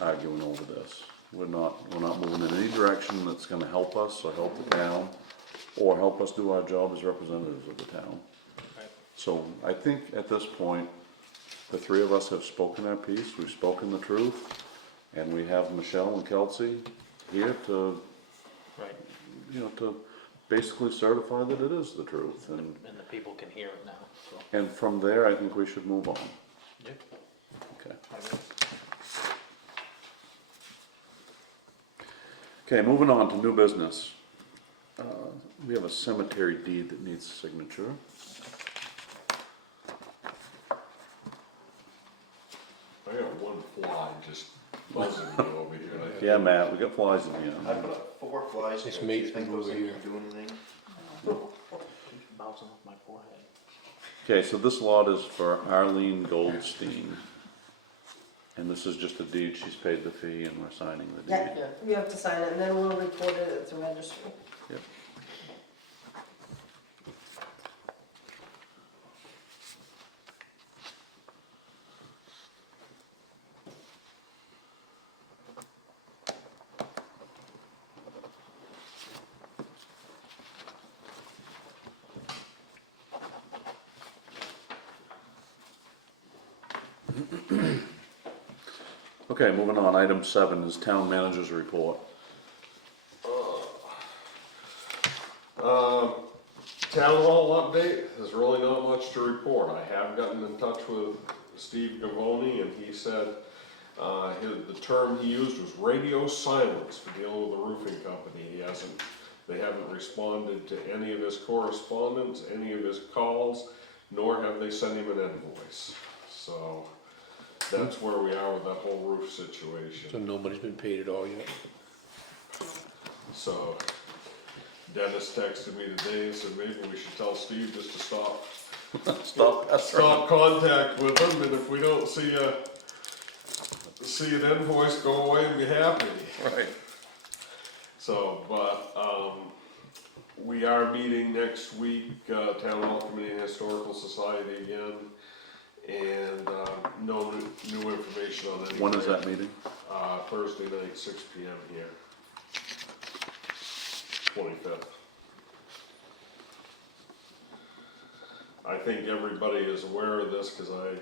arguing over this. We're not moving in any direction that's gonna help us or help the town, or help us do our job as representatives of the town. Right. So I think at this point, the three of us have spoken our piece, we've spoken the truth, and we have Michelle and Kelsey here to, Right, to basically certify that it is the truth, and and the people can hear it now, so. from there, I think we should move on. Yep. Okay. I agree. Okay, moving on to new business. We have a cemetery deed that needs signature. I got one fly just buzzing me over here. Yeah, Matt, we got flies in I here. put 4 flies This here. Do mate's you think from those over things here. will do anything? Bouncing off my forehead. Okay, so this lot is for Arlene Goldstein. And this is just a deed, she's paid the fee and we're signing the Yeah, deed. you have to sign it, and then we'll record it at the registry. Yep. Okay, moving on, item 7 is town manager's report. Town hall update, there's really not much to report. I have gotten in touch with Steve Gavoni, and he said, the term he used was radio silence for dealing with the roofing company. They haven't responded to any of his correspondence, any of his calls, nor have they sent him an invoice. So, that's where we are with that whole roof situation. So nobody's been paid at all yet? So Dennis texted me today and said maybe we should tell Steve just to stop contact with him, and if we don't see an invoice, go away and be happy. Right. So, but, we are meeting next week, Town Hall Committee and Historical Society again, and, no new information on any. When is that meeting? Thursday night, 6 PM here. 25th. I think everybody is aware of this, cause I,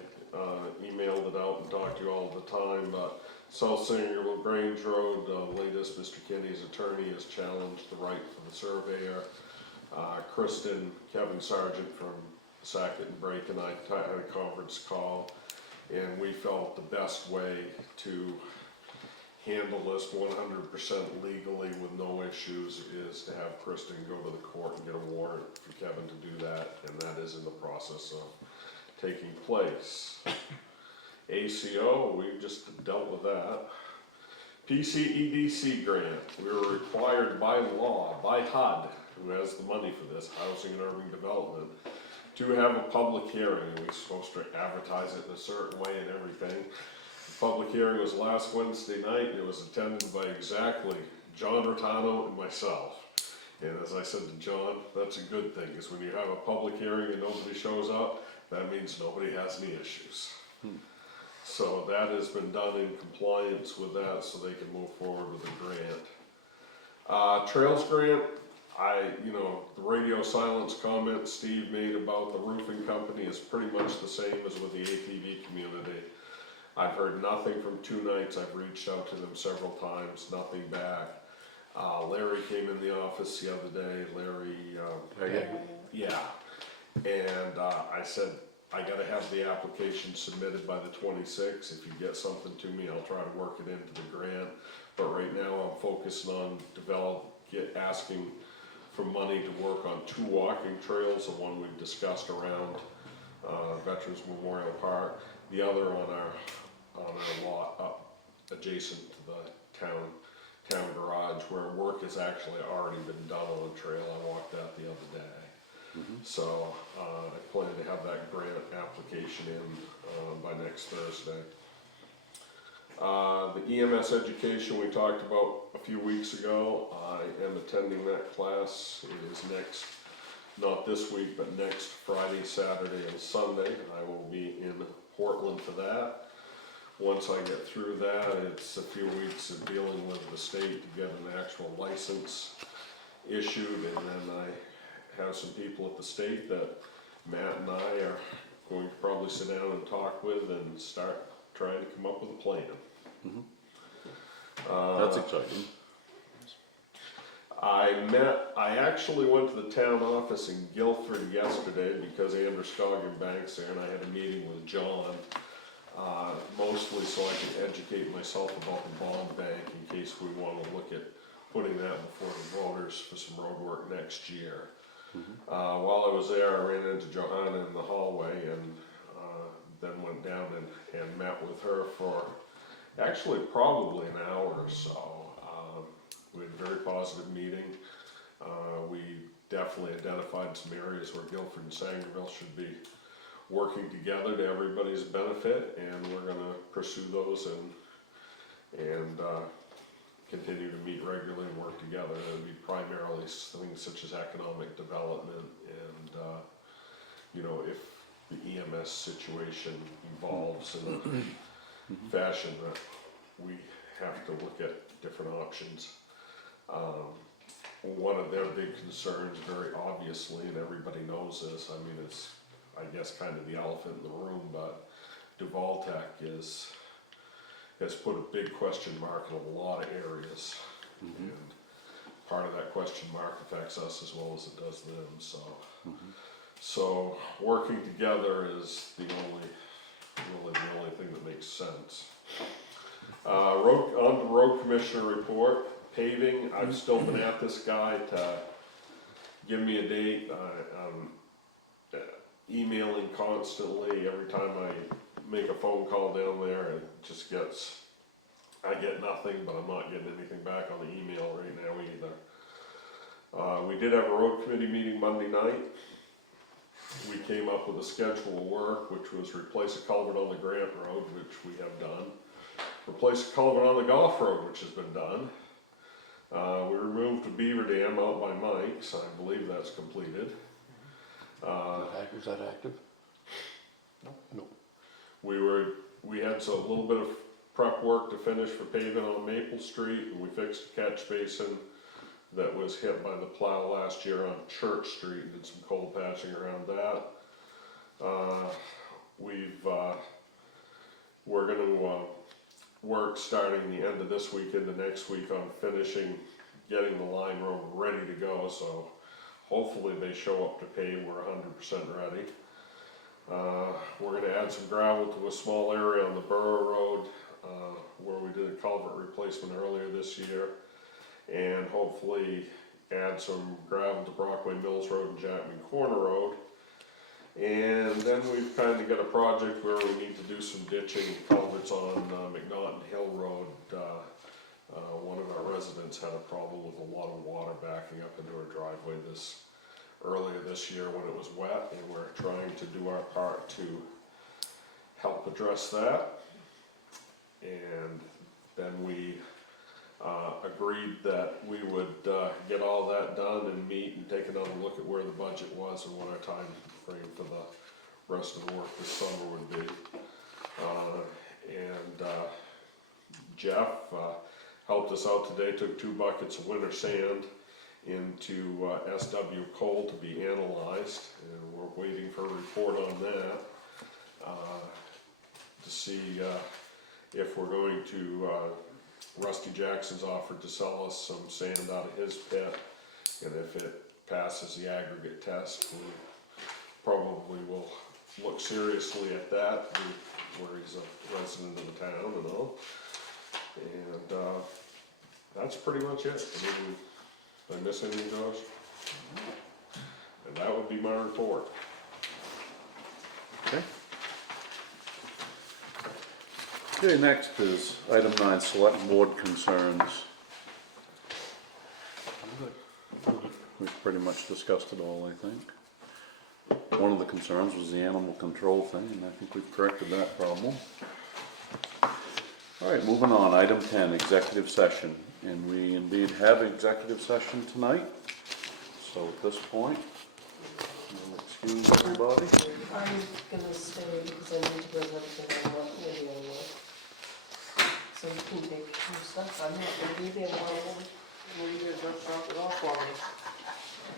emailed it out and talked to you all the time, but South Sangerville Grange Road, latest, Mr. Kenny's attorney has challenged the right for the surveyor. Kristen, Kevin Sargent from Sackett and Brake and I had a conference call, and we felt the best way to handle this 100% legally with no issues is to have Kristen go to the court and get a warrant for Kevin to do that, and that is in the process of taking place. ACO, we just dealt with that. PCEDC grant, we were required by law, by HUD, who has the money for this, Housing and Urban Development, to have a public hearing. We're supposed to advertise it in a certain way and everything. The public hearing was last Wednesday night, and it was attended by exactly John Rotano and myself. And as I said to John, that's a good thing, because when you have a public hearing and nobody shows up, that means nobody has any issues. So that has been done in compliance with that, so they can move forward with the grant. Trails grant, the radio silence comment Steve made about the roofing company is pretty much the same as with the ATV community. I've heard nothing from 2 nights, I've reached out to them several times, nothing back. Larry came in the office the other day, yeah, and I said, I gotta have the application submitted by the 26th, if you get something to me, I'll try to work it into the grant. But right now, I'm focusing on asking for money to work on 2 walking trails, the one we've discussed around, Veterans Memorial Park, the other on our lot up adjacent to the town garage, where work has actually already been done on the trail, I walked that the other day. So, I plan to have that grant application in, by next Thursday. The EMS education we talked about a few weeks ago, I am attending that class. It is next, not this week, but next Friday, Saturday, and Sunday. I will be in Portland for that. Once I get through that, it's a few weeks of dealing with the state to get an actual license issued, and then I have some people at the state that Matt and I are going to probably sit down and talk with and start trying to come up with a plan. That's exciting. I actually went to the town office in Guilford yesterday because Androscoggin Bank's there, and I had a meeting with John, mostly so I can educate myself about the bond bank in case we want to look at putting that before the voters for some road work next year. While I was there, I ran into Johanna in the hallway and then went down and met with her for actually probably an hour or so. We had a very positive meeting. We definitely identified some areas where Guilford and Sangerville should be working together to everybody's benefit, and we're gonna pursue those and continue to meet regularly and work together. It'll be primarily things such as economic development and, you know, if the EMS situation evolves in a fashion that we have to look at different options. One of their big concerns, very obviously, and everybody knows this, I mean, it's, I guess, kind of the elephant in the room, but Duvaltech has put a big question mark in a lot of areas. And part of that question mark affects us as well as it does them, so. So working together is really the only thing that makes sense. On the road commissioner report, paving, I've still been at this guy to give me a date. I'm emailing constantly. Every time I make a phone call down there, it just gets, I get nothing, but I'm not getting anything back on the email right now either. We did have a road committee meeting Monday night. We came up with a schedule of work, which was replace a culvert on the Grant Road, which we have done. Replace a culvert on the Golf Road, which has been done. We removed a beaver dam out by Mike's. I believe that's completed. Is that active? No. We had a little bit of prep work to finish for paving on Maple Street, and we fixed a catch basin that was hit by the plow last year on Church Street, and did some cold patching around that. We're gonna work starting the end of this week into next week on finishing, getting the line road ready to go, so hopefully they show up to pave, we're 100% ready. We're gonna add some gravel to a small area on the Borough Road, where we did a culvert replacement earlier this year, and hopefully add some gravel to Brockway Mills Road and Jackman Corner Road. And then we've kind of got a project where we need to do some ditching culverts on McNaughton Hill Road. One of our residents had a problem with a lot of water backing up into her driveway earlier this year when it was wet, and we're trying to do our part to help address that. And then we agreed that we would get all that done and meet and take another look at where the budget was and what our time frame for the rest of the work this summer would be. Jeff helped us out today, took 2 buckets of winter sand into SW coal to be analyzed, and we're waiting for a report on that to see if we're going to, Rusty Jackson's offered to sell us some sand out of his pit, and if it passes the aggregate test, we probably will look seriously at that, where he's a resident of the town and all. And that's pretty much it. I mean, did I miss anything, Josh? And that would be my report. Okay. Okay, next is item 9, select board concerns. We've pretty much discussed it all, I think. One of the concerns was the animal control thing, and I think we've corrected that problem. All right, moving on, item 10, executive session. And we indeed have executive session tonight. So at this point, we'll excuse everybody. I'm gonna stay because I need to bring everything on what video anyway. So you can take your stuff, I'm not gonna be there long. Well, you guys don't drop it off for me.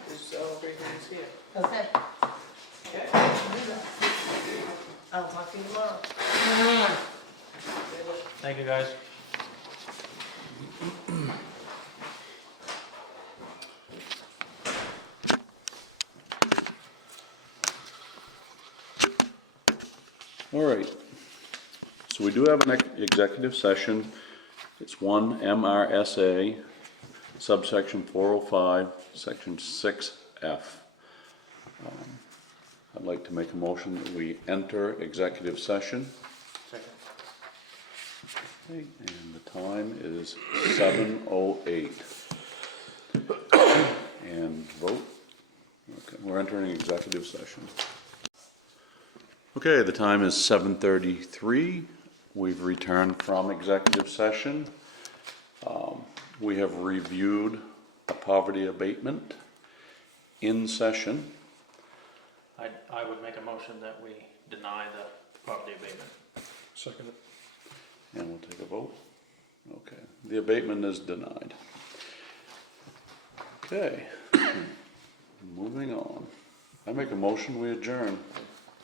Just celebrate when he's here. Okay. Okay. I'll talk to you tomorrow. Thank you, guys. All right. So we do have an executive session. It's 1 MRSA subsection 405, section 6F. I'd like to make a motion that we enter executive session. Second. Okay, and the time is 7:08. And vote. Okay, we're entering executive session. Okay, the time is 7:33. We've returned from executive session. We have reviewed a poverty abatement in session. I would make a motion that we deny the property abatement. Second it. And we'll take a vote. Okay, the abatement is denied. Okay, moving on. I make a motion, we adjourn.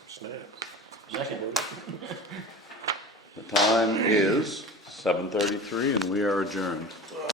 Snacks. Second. The time is 7:33 and we are adjourned.